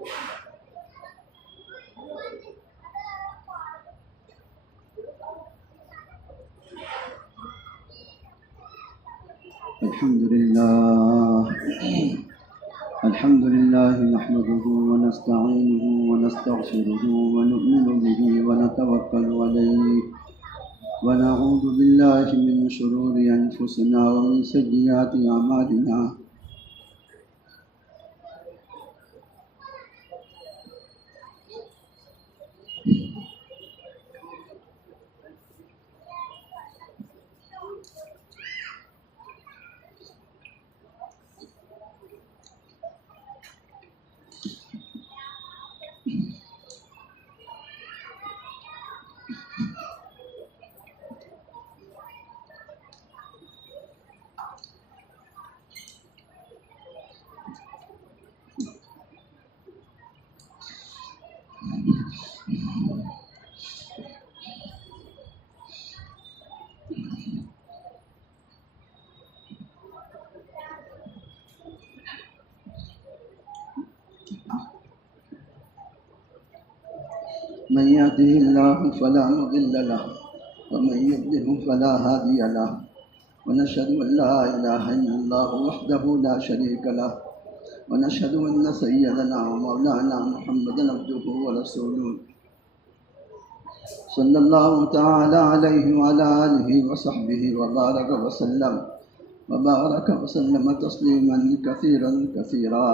الحمد لله نحمده ونستعينه ونستغفره ونؤمن به ونتوكل عليه ونعوذ بالله من شرور أنفسنا ومن سيئات أعمالنا من يهده الله فلا مضل له ومن يضلل فلا هادي له ونشهد أن لا إله إلا الله وحده لا شريك له ونشهد أن سيدنا ومولانا محمدا عبده ورسوله صلى الله تعالى عليه وعلى آله وصحبه وبارك وسلم تسليما كثيرا كثيرا.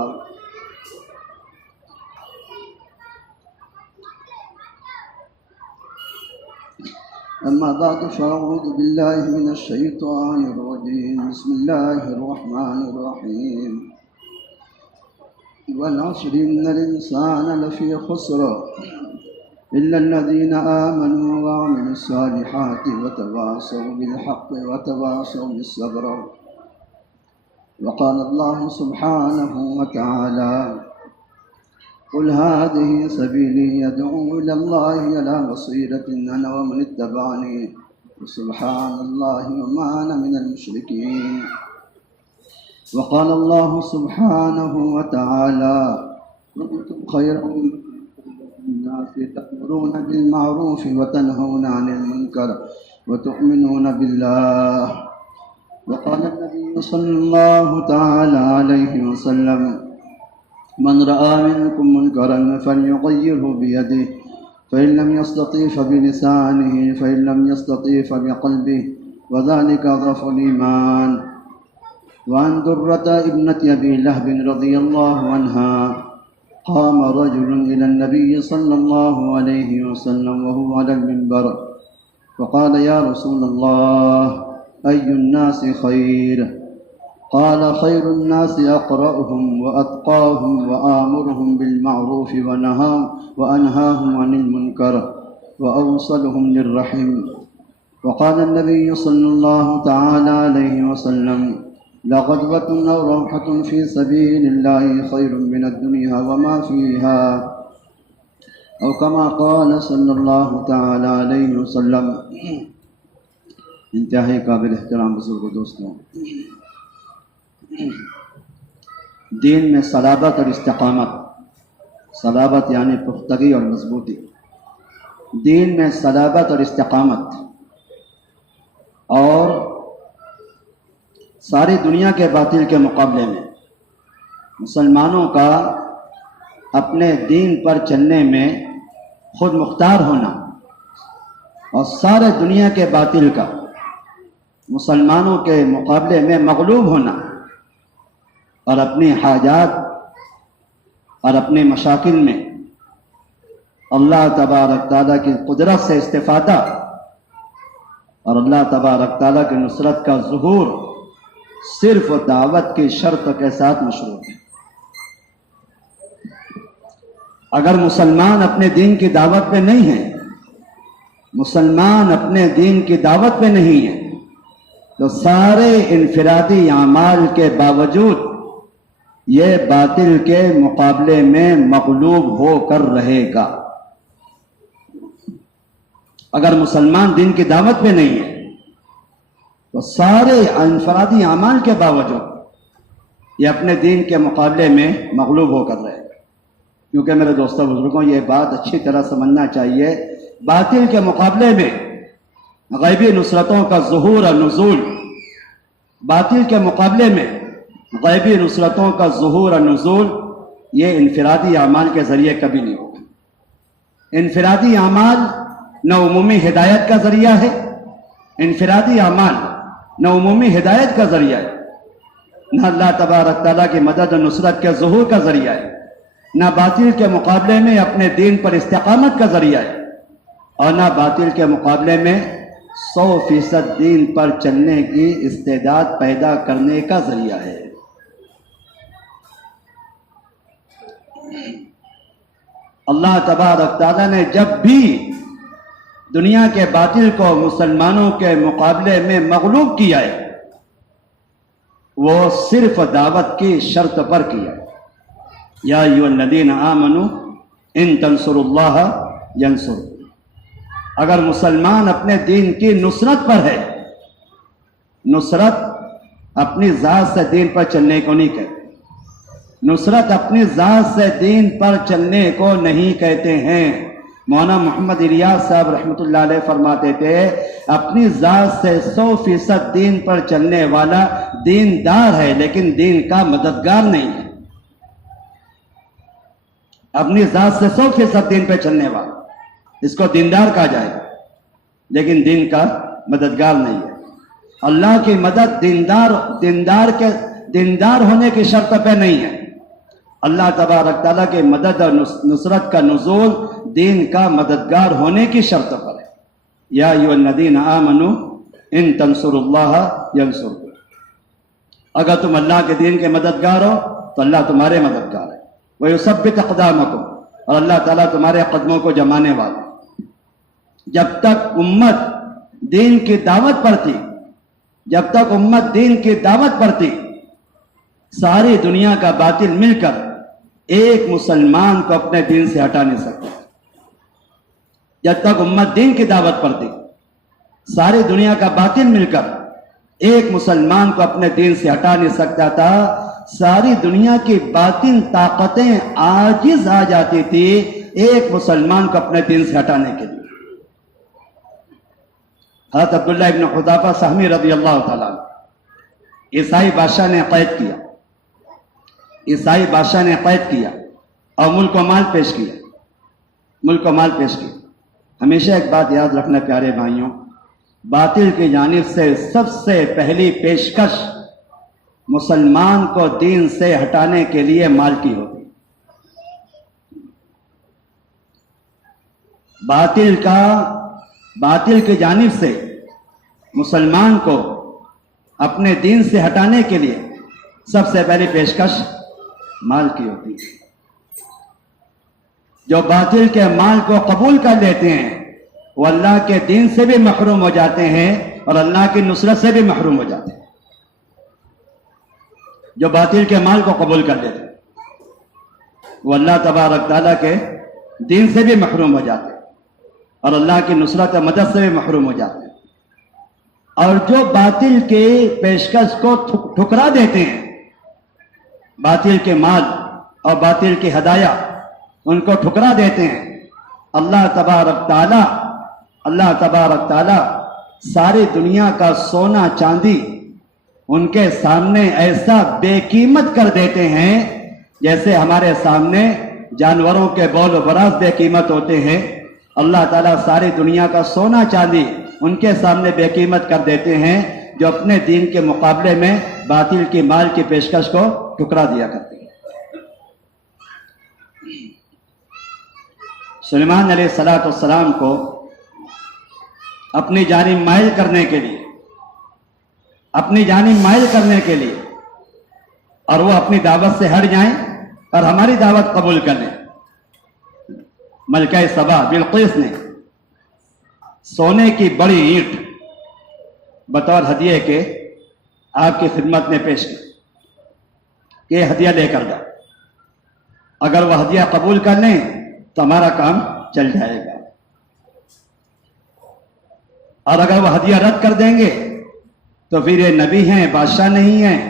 أما بعد فأعوذ بالله من الشيطان الرجيم. بسم الله الرحمن الرحيم. والعصر إن الإنسان لفي خسر إلا الذين آمنوا وعملوا الصالحات وتواصوا بالحق وتواصوا بالصبر. وقال الله سبحانه وتعالى قل هذه سبيلي يدعو إلى الله على بصيرة أنا ومن اتبعني وسبحان الله وما أنا من المشركين. وقال الله سبحانه وتعالى كنتم خير الناس تأمرون بالمعروف وتنهون عن المنكر وتؤمنون بالله. وقال النبي صلى الله تعالى عليه وسلم من رأى منكم منكرا فليغيره بيده فإن لم يستطع فبلسانه فإن لم يستطع فبقلبه وذلك أضعف الإيمان. وعن درة ابنة أبي لهب رضي الله عنها قام رجل إلى النبي صلى الله عليه وسلم وهو على المنبر فقال يا رسول الله أي الناس خير؟ قال خير الناس أقرأهم وأتقاهم وآمرهم بالمعروف وأنهاهم عن المنكر وأوصلهم للرحم. وقال النبي صلى الله تعالى عليه وسلم لغدوة أو روحة في سبيل الله خير من الدنيا وما فيها أو كما قال صلی اللہ تعالی علیہ وسلم. انتہائی قابل احترام بزرگ دوستوں، دین میں صلابت اور استقامت، صلابت یعنی پختگی اور مضبوطی، دین میں صلابت اور استقامت اور ساری دنیا کے باطل کے مقابلے میں مسلمانوں کا اپنے دین پر چلنے میں خود مختار ہونا اور سارے دنیا کے باطل کا مسلمانوں کے مقابلے میں مغلوب ہونا اور اپنی حاجات اور اپنے مشاکل میں اللہ تبارک تعالیٰ کی قدرت سے استفادہ اور اللہ تبارک تعالیٰ کی نصرت کا ظہور صرف دعوت کی شرط کے ساتھ مشروط ہے. اگر مسلمان اپنے دین کی دعوت پہ نہیں ہیں، مسلمان اپنے دین کی دعوت پہ نہیں ہیں، تو سارے انفرادی اعمال کے باوجود یہ باطل کے مقابلے میں مغلوب ہو کر رہے گا. اگر مسلمان دین کی دعوت پہ نہیں ہے تو سارے انفرادی اعمال کے باوجود یہ اپنے دین کے مقابلے میں مغلوب ہو کر رہے گا، کیونکہ میرے دوستوں بزرگوں یہ بات اچھی طرح سمجھنا چاہیے، باطل کے مقابلے میں غیبی نصرتوں کا ظہور اور نزول، باطل کے مقابلے میں غیبی نصرتوں کا ظہور اور نزول یہ انفرادی اعمال کے ذریعے کبھی نہیں ہوگا۔ انفرادی اعمال نہ عمومی ہدایت کا ذریعہ ہے، انفرادی اعمال نہ عمومی ہدایت کا ذریعہ ہے، نہ اللہ تبارک تعالیٰ کی مدد و نصرت کے ظہور کا ذریعہ ہے، نہ باطل کے مقابلے میں اپنے دین پر استقامت کا ذریعہ ہے، اور نہ باطل کے مقابلے میں 100% دین پر چلنے کی استعداد پیدا کرنے کا ذریعہ ہے۔ اللہ تبارک تعالیٰ نے جب بھی دنیا کے باطل کو مسلمانوں کے مقابلے میں مغلوب کیا ہے، وہ صرف دعوت کی شرط پر کیا ہے۔ یا ایھا الذین آمنوا ان تنصروا اللہ ینصرکم۔ اگر مسلمان اپنے دین کی نصرت پر ہے، نصرت اپنی ذات سے دین پر چلنے کو نہیں کہتے، نصرت اپنی ذات سے دین پر چلنے کو نہیں کہتے ہیں۔ مولانا محمد الیاس صاحب رحمۃ اللہ علیہ فرماتے تھے، اپنی ذات سے 100% دین پر چلنے والا دیندار ہے لیکن دین کا مددگار نہیں ہے۔ اپنی ذات سے 100% دین پہ چلنے والا، اس کو دیندار کہا جائے گا لیکن دین کا مددگار نہیں ہے۔ اللہ کی مدد دیندار ہونے کی شرط پہ نہیں ہے، اللہ تبارک تعالیٰ کی مدد اور نصرت کا نزول دین کا مددگار ہونے کی شرط پر ہے۔ یا ایھا الذین آمنوا ان تنصروا اللہ ینصرکم۔ اگر تم اللہ کے دین کے مددگار ہو تو اللہ تمہارے مددگار ہے۔ وَيُثَبِّتْ أَقْدَامَكُمْ، اور اللہ تعالیٰ تمہارے قدموں کو جمانے والا۔ جب تک امت دین کی دعوت پر تھی، جب تک امت دین کی دعوت پر تھی، ساری دنیا کا باطل مل کر ایک مسلمان کو اپنے دین سے ہٹا نہیں سکتا۔ جب تک امت دین کی دعوت پر تھی، ساری دنیا کا باطل مل کر ایک مسلمان کو اپنے دین سے ہٹا نہیں سکتا تھا۔ ساری دنیا کی باطل طاقتیں عاجز آ جاتی تھی ایک مسلمان کو اپنے دین سے ہٹانے کے لیے۔ حضرت عبداللہ ابن حذافہ سہمی رضی اللہ تعالیٰ عنہ، عیسائی بادشاہ نے قید کیا، عیسائی بادشاہ نے قید کیا اور ملک و مال پیش کیا، ملک و مال پیش کیا۔ ہمیشہ ایک بات یاد رکھنا پیارے بھائیوں، باطل کی جانب سے سب سے پہلی پیشکش مسلمان کو دین سے ہٹانے کے لیے مال کی ہوتی۔ باطل کی جانب سے مسلمان کو اپنے دین سے ہٹانے کے لیے سب سے پہلی پیشکش مال کی ہوتی ہے۔ جو باطل کے مال کو قبول کر لیتے ہیں وہ اللہ کے دین سے بھی محروم ہو جاتے ہیں اور اللہ کی نصرت سے بھی محروم ہو جاتے ہیں۔ جو باطل کے مال کو قبول کر لیتے ہیں وہ اللہ تبارک تعالیٰ کے دین سے بھی محروم ہو جاتے ہیں اور اللہ کی نصرت و مدد سے بھی محروم ہو جاتے ہیں۔ اور جو باطل کے پیشکش کو ٹھکرا دیتے ہیں، باطل کے مال اور باطل کی ہدایہ ان کو ٹھکرا دیتے ہیں، اللہ تبارک تعالیٰ ساری دنیا کا سونا چاندی ان کے سامنے ایسا بے قیمت کر دیتے ہیں جیسے ہمارے سامنے جانوروں کے بول و براز بے قیمت ہوتے ہیں۔ اللہ تعالیٰ ساری دنیا کا سونا چاندی ان کے سامنے بے قیمت کر دیتے ہیں جو اپنے دین کے مقابلے میں باطل کی مال کی پیشکش کو ٹھکرا دیا کرتے ہیں۔ سلیمان علیہ السلام کو اپنی جانب مائل کرنے کے لیے اور وہ اپنی دعوت سے ہٹ جائیں اور ہماری دعوت قبول کر لیں، ملکہ سبا بلقیس نے سونے کی بڑی اینٹ بطور ہدیے کے آپ کی خدمت میں پیش کی کہ یہ ہدیہ لے کر جاؤ، اگر وہ ہدیہ قبول کر لیں تو ہمارا کام چل جائے گا، اور اگر وہ ہدیہ رد کر دیں گے تو پھر یہ نبی ہیں، بادشاہ نہیں ہیں،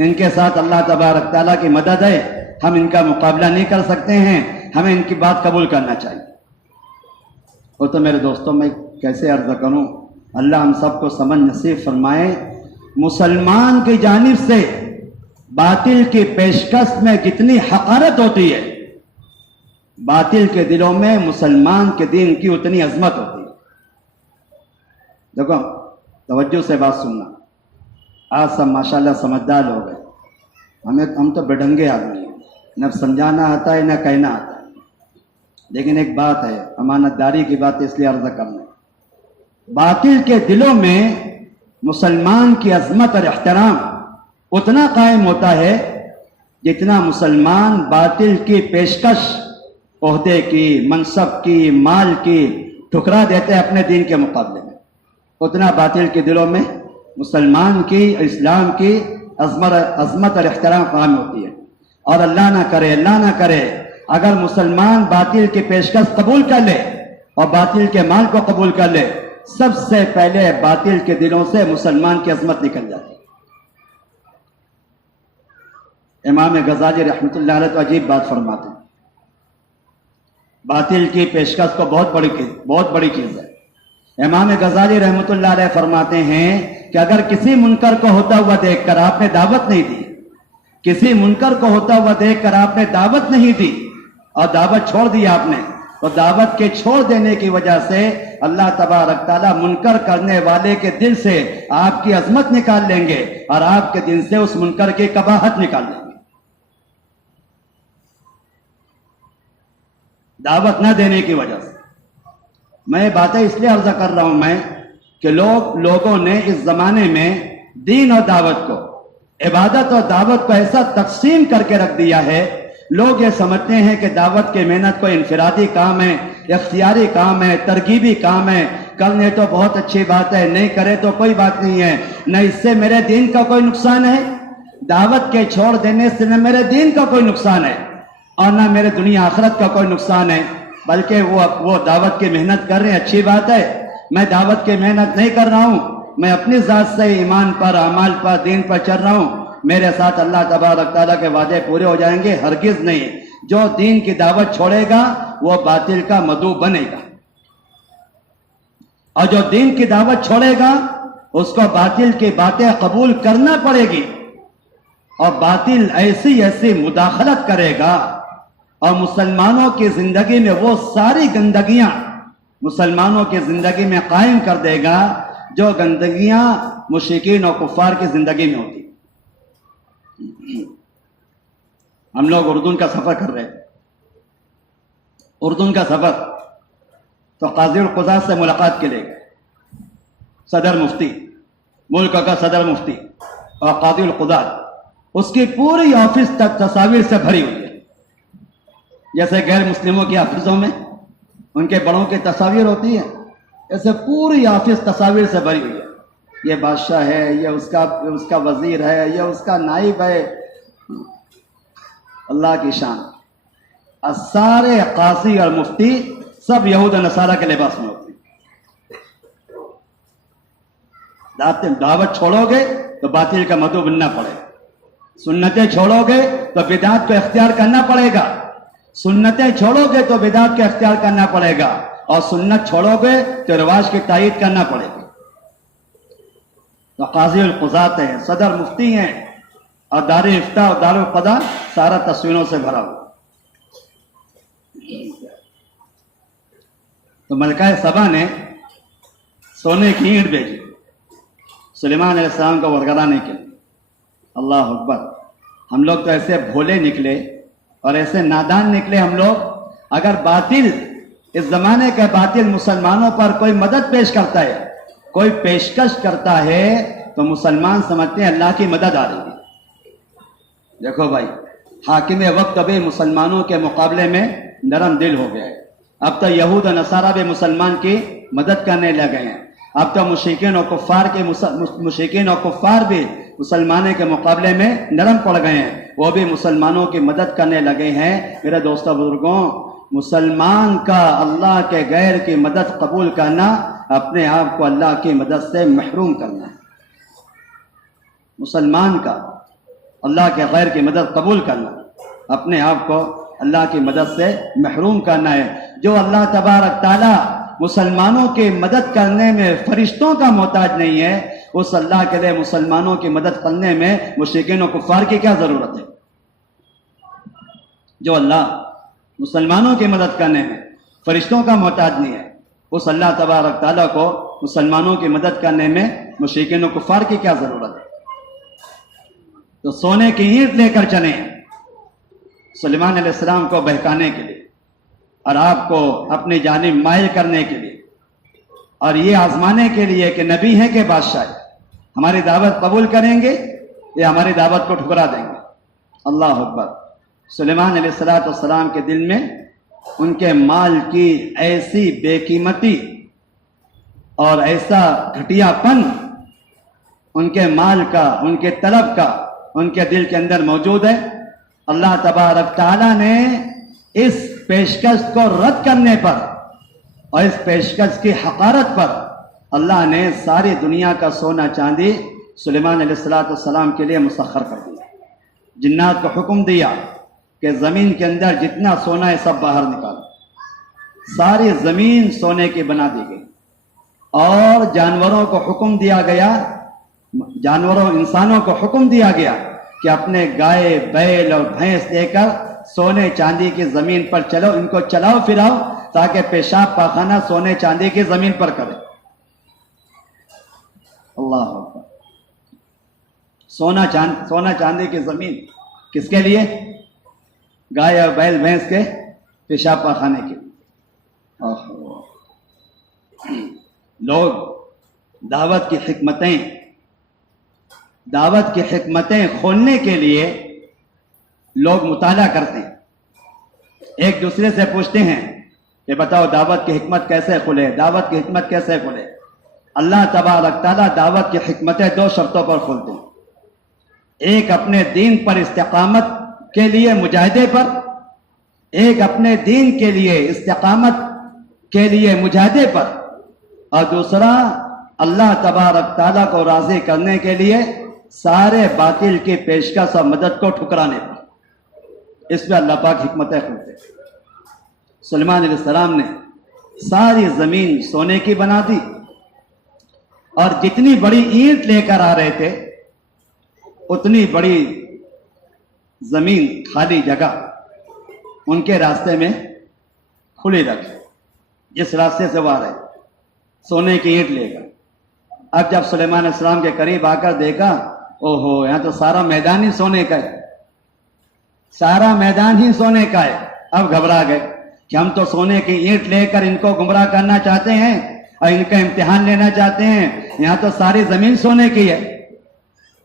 ان کے ساتھ اللہ تبارک تعالیٰ کی مدد ہے, ہم ان کا مقابلہ نہیں کر سکتے ہیں, ہمیں ان کی بات قبول کرنا چاہیے. وہ تو میرے دوستوں میں کیسے عرض کروں, اللہ ہم سب کو سمجھ نصیب فرمائے. مسلمان کی جانب سے باطل کی پیشکش میں جتنی حقارت ہوتی ہے, باطل کے دلوں میں مسلمان کے دین کی اتنی عظمت ہوتی ہے. دیکھو توجہ سے بات سننا, آج سب ماشاءاللہ سمجھدار ہو گئے, ہم تو بڈنگے آدمی ہیں, نہ سمجھانا آتا ہے نہ کہنا آتا ہے. لیکن ایک بات ہے, امانت داری کی بات اس لیے عرض کرنا, باطل کے دلوں میں مسلمان کی عظمت اور احترام اتنا قائم ہوتا ہے جتنا مسلمان باطل کی پیشکش عہدے کی, منصب کی, مال کی ٹھکرا دیتے ہیں اپنے دین کے مقابلے میں, اتنا باطل کے دلوں میں مسلمان کی, اسلام کی عظمت اور احترام قائم ہوتی ہے. اور اللہ نہ کرے اگر مسلمان باطل کی پیشکش قبول کر لے اور باطل کے مال کو قبول کر لے, سب سے پہلے باطل کے دلوں سے مسلمان کی عظمت نکل جاتی ہے. امام غزالی رحمۃ اللہ علیہ تو عجیب بات فرماتے ہیں, باطل کی پیشکش کو بہت بڑی چیز ہے. امام غزالی رحمۃ اللہ علیہ فرماتے ہیں کہ اگر کسی منکر کو ہوتا ہوا دیکھ کر آپ نے دعوت نہیں دی, کسی منکر کو ہوتا ہوا دیکھ کر آپ نے دعوت نہیں دی اور دعوت چھوڑ دی آپ نے, تو دعوت کے چھوڑ دینے کی وجہ سے اللہ تبارک تعالیٰ منکر کرنے والے کے دل سے آپ کی عظمت نکال لیں گے اور آپ کے دل سے اس منکر کی قباحت نکال لیں گے. دعوت نہ دینے کی وجہ سے میں باتیں اس لیے عرض کر رہا ہوں میں کہ لوگوں نے اس زمانے میں دین اور دعوت کو, عبادت اور دعوت کو ایسا تقسیم کر کے رکھ دیا ہے. لوگ یہ سمجھتے ہیں کہ دعوت کی محنت کوئی انفرادی کام ہے, اختیاری کام ہے, ترغیبی کام ہے, کرنے تو بہت اچھی بات ہے, نہیں کرے تو کوئی بات نہیں ہے, نہ اس سے میرے دین کا کوئی نقصان ہے, دعوت کے چھوڑ دینے سے نہ میرے دین کا کوئی نقصان ہے اور نہ میرے دنیا آخرت کا کوئی نقصان ہے, بلکہ وہ دعوت کی محنت کر رہے ہیں, اچھی بات ہے. میں دعوت کی محنت نہیں کر رہا ہوں, میں اپنی ذات سے ایمان پر, اعمال پر, دین پر چل رہا ہوں. میرے ساتھ اللہ تبارک تعالیٰ کے وعدے پورے ہو جائیں گے, ہرگز نہیں. جو دین کی دعوت چھوڑے گا وہ باطل کا مدعو بنے گا, اور جو دین کی دعوت چھوڑے گا اس کو باطل کی باتیں قبول کرنا پڑے گی, اور باطل ایسی مداخلت کرے گا اور مسلمانوں کی زندگی میں وہ ساری گندگیاں مسلمانوں کی زندگی میں قائم کر دے گا جو گندگیاں مشرکین اور کفار کی زندگی میں ہوتی. ہم لوگ اردن کا سفر کر رہے ہیں, اردن کا سفر, تو قاضی القضات سے ملاقات کے لیے صدر مفتی, ملک کا صدر مفتی اور قاضی القضات, اس کی پوری آفس تک تصاویر سے بھری ہوئی ہے. جیسے غیر مسلموں کی آفسوں میں ان کے بڑوں کی تصاویر ہوتی ہیں, ایسے پوری آفس تصاویر سے بھری ہوئی ہے. یہ بادشاہ ہے, یہ اس کا وزیر ہے, یہ اس کا نائب ہے. اللہ کی شان. سارے قاضی اور مفتی سب یہود و نصارہ کے لباس میں ہوتے ہیں. دعوت چھوڑو گے تو باطل کا مدعو بننا پڑے گا, سنتیں چھوڑو گے تو بدعت کو اختیار کرنا پڑے گا, سنتیں چھوڑو گے تو بدعت کا اختیار کرنا پڑے گا, اور سنت چھوڑو گے تو رواج کی تائید کرنا پڑے گا. تو قاضی القضات ہیں, صدر مفتی ہیں, اور دار افتاء اور دار القضاء سارا تصویروں سے بھرا ہوا. تو ملکہ سبا نے سونے کی اینٹ بھیجی سلیمان علیہ السلام کو ورگلانے کے لیے. اللہ اکبر. ہم لوگ تو ایسے بھولے نکلے اور ایسے نادان نکلے ہم لوگ. اگر باطل, اس زمانے کا باطل مسلمانوں پر کوئی مدد پیش کرتا ہے, کوئی پیشکش کرتا ہے, تو مسلمان سمجھتے ہیں اللہ کی مدد آ رہی ہے. دیکھو بھائی, حاکم وقت ابھی مسلمانوں کے مقابلے میں نرم دل ہو گیا ہے. اب تو یہود و نصارہ بھی مسلمان کی مدد کرنے لگے ہیں. اب تو مشرکین اور کفار بھی مسلمانوں کے مقابلے میں نرم پڑ گئے ہیں, وہ بھی مسلمانوں کی مدد کرنے لگے ہیں. میرے دوستوں بزرگوں, مسلمان کا اللہ کے غیر کی مدد قبول کرنا اپنے آپ کو اللہ کی مدد سے محروم کرنا ہے. مسلمان کا اللہ کے غیر کی مدد قبول کرنا، اپنے آپ کو اللہ کی مدد سے محروم کرنا ہے۔ جو اللہ تبارک تعالیٰ مسلمانوں کی مدد کرنے میں فرشتوں کا محتاج نہیں ہے، اس اللہ کے لیے مسلمانوں کی مدد کرنے میں مشرکین و کفار کی کیا ضرورت ہے؟ جو اللہ مسلمانوں کی مدد کرنے میں فرشتوں کا محتاج نہیں ہے، اس اللہ تبارک تعالیٰ کو مسلمانوں کی مدد کرنے میں مشرکین و کفار کی کیا ضرورت ہے؟ تو سونے کی اینٹ لے کر چلیں سلیمان علیہ السلام کو بہکانے کے لیے اور آپ کو اپنی جانب مائل کرنے کے لیے، اور یہ آزمانے کے لیے کہ نبی ہیں کہ بادشاہ ہے، ہماری دعوت قبول کریں گے یا ہماری دعوت کو ٹھکرا دیں گے۔ اللہ اکبر۔ سلیمان علیہ السلام کے دل میں ان کے مال کی ایسی بے قیمتی اور ایسا گھٹیا پن ان کے مال کا، ان کے طلب کا ان کے دل کے اندر موجود ہے۔ اللہ تبارک تعالیٰ نے اس پیشکش کو رد کرنے پر اور اس پیشکش کی حقارت پر اللہ نے ساری دنیا کا سونا چاندی سلیمان علیہ السلام کے لیے مسخر کر دیا۔ جنات کو حکم دیا کہ زمین کے اندر جتنا سونا ہے سب باہر نکالو، ساری زمین سونے کی بنا دی گئی، اور جانوروں کو حکم دیا گیا، جانوروں انسانوں کو حکم دیا گیا کہ اپنے گائے بیل اور بھینس لے کر سونے چاندی کی زمین پر چلو، ان کو چلاؤ پھراؤ تاکہ پیشاب پاخانہ سونے چاندی کی زمین پر کرے۔ اللہ اکبر۔ سونا چاندی کی زمین کس کے لیے؟ گائے اور بیل بھینس کے پیشاب پاخانے کے لیے۔ لوگ دعوت کی حکمتیں کھولنے کے لیے لوگ مطالعہ کرتے ہیں، ایک دوسرے سے پوچھتے ہیں کہ بتاؤ دعوت کی حکمت کیسے کھلے، دعوت کی حکمت کیسے کھلے۔ اللہ تبارک تعالیٰ دعوت کی حکمتیں دو شرطوں پر کھولتے ہیں، ایک اپنے دین پر استقامت کے لیے مجاہدے پر، ایک اپنے دین کے لیے استقامت کے لیے مجاہدے پر، اور دوسرا اللہ تبارک تعالیٰ کو راضی کرنے کے لیے سارے باطل کی پیشکش اور مدد کو ٹھکرانے پر۔ اس میں اللہ پاک حکمتیں کھولتے ہیں۔ سلیمان علیہ السلام نے ساری زمین سونے کی بنا دی، اور جتنی بڑی اینٹ لے کر آ رہے تھے اتنی بڑی زمین، خالی جگہ ان کے راستے میں کھلی رکھی، جس راستے سے وہ آ رہے سونے کی اینٹ لے کر۔ اب جب سلیمان علیہ السلام کے قریب آ کر دیکھا، اوہو یہاں تو سارا میدان ہی سونے کا ہے، سارا میدان ہی سونے کا ہے۔ اب گھبرا گئے کہ ہم تو سونے کی اینٹ لے کر ان کو گمراہ کرنا چاہتے ہیں اور ان کا امتحان لینا چاہتے ہیں، یہاں تو ساری زمین سونے کی ہے۔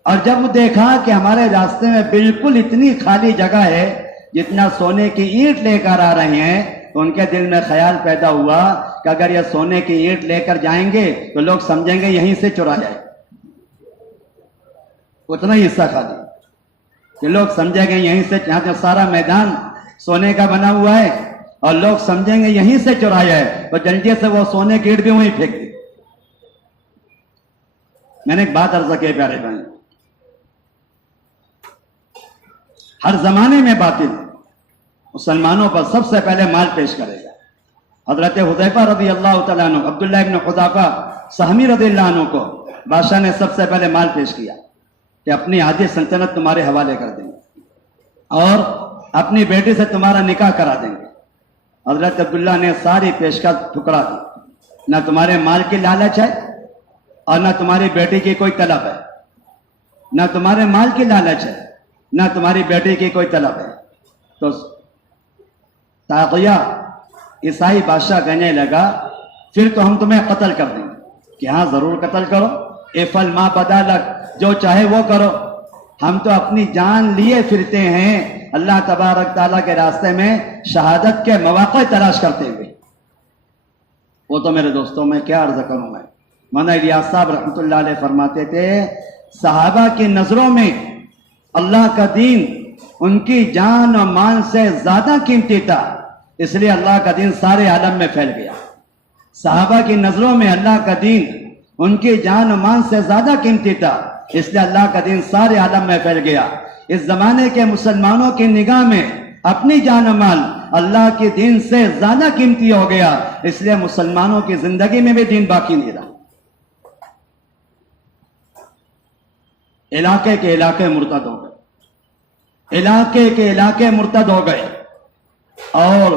اور جب وہ دیکھا کہ ہمارے راستے میں بالکل اتنی خالی جگہ ہے جتنا سونے کی اینٹ لے کر آ رہے ہیں، تو ان کے دل میں خیال پیدا ہوا کہ اگر یہ سونے کی اینٹ لے کر جائیں گے تو لوگ سمجھیں گے یہیں سے چرا جائے، اتنا ہی حصہ خالی کہ لوگ سمجھیں گے یہیں سے، یہاں تو سارا میدان سونے کا بنا ہوا ہے اور لوگ سمجھیں گے یہیں سے چرایا ہے، تو جلدی سے وہ سونے کی اینٹ بھی وہیں پھینک دی۔ میں نے ایک بات عرض کی پیارے بھائی، ہر زمانے میں باطل مسلمانوں پر سب سے پہلے مال پیش کرے گا۔ حضرت حذیفہ رضی اللہ تعالیٰ عنہ، عبداللہ ابن حذیفہ سہمی رضی اللہ عنہ کو بادشاہ نے سب سے پہلے مال پیش کیا کہ اپنی آدھی سلطنت تمہارے حوالے کر دیں گے اور اپنی بیٹی سے تمہارا نکاح کرا دیں گے۔ حضرت عبداللہ نے ساری پیشکش ٹھکرا دی، نہ تمہارے مال کی لالچ ہے اور نہ تمہاری بیٹی کی کوئی طلب ہے، نہ تمہارے مال کی لالچ ہے نہ تمہاری بیٹی کی کوئی طلب ہے۔ تو طاغیہ عیسائی بادشاہ کہنے لگا پھر تو ہم تمہیں قتل کر دیں گے۔ کہ ہاں ضرور قتل کرو، افعل ما بدا لک، جو چاہے وہ کرو، ہم تو اپنی جان لیے پھرتے ہیں اللہ تبارک تعالیٰ کے راستے میں شہادت کے مواقع تلاش کرتے ہوئے۔ وہ تو میرے دوستوں میں کیا عرض کروں میں، مولانا الیاس صاحب رحمۃ اللہ علیہ فرماتے تھے صحابہ کی نظروں میں اللہ کا دین ان کی جان اور مال سے زیادہ قیمتی تھا، اس لیے اللہ کا دین سارے عالم میں پھیل گیا۔ صحابہ کی نظروں میں اللہ کا دین ان کی جان و مال سے زیادہ قیمتی تھا، اس لیے اللہ کا دین سارے عالم میں پھیل گیا۔ اس زمانے کے مسلمانوں کی نگاہ میں اپنی جان و مال اللہ کے دین سے زیادہ قیمتی ہو گیا، اس لیے مسلمانوں کی زندگی میں بھی دین باقی نہیں رہا۔ علاقے کے علاقے مرتد ہو گئے، علاقے کے علاقے مرتد ہو گئے، اور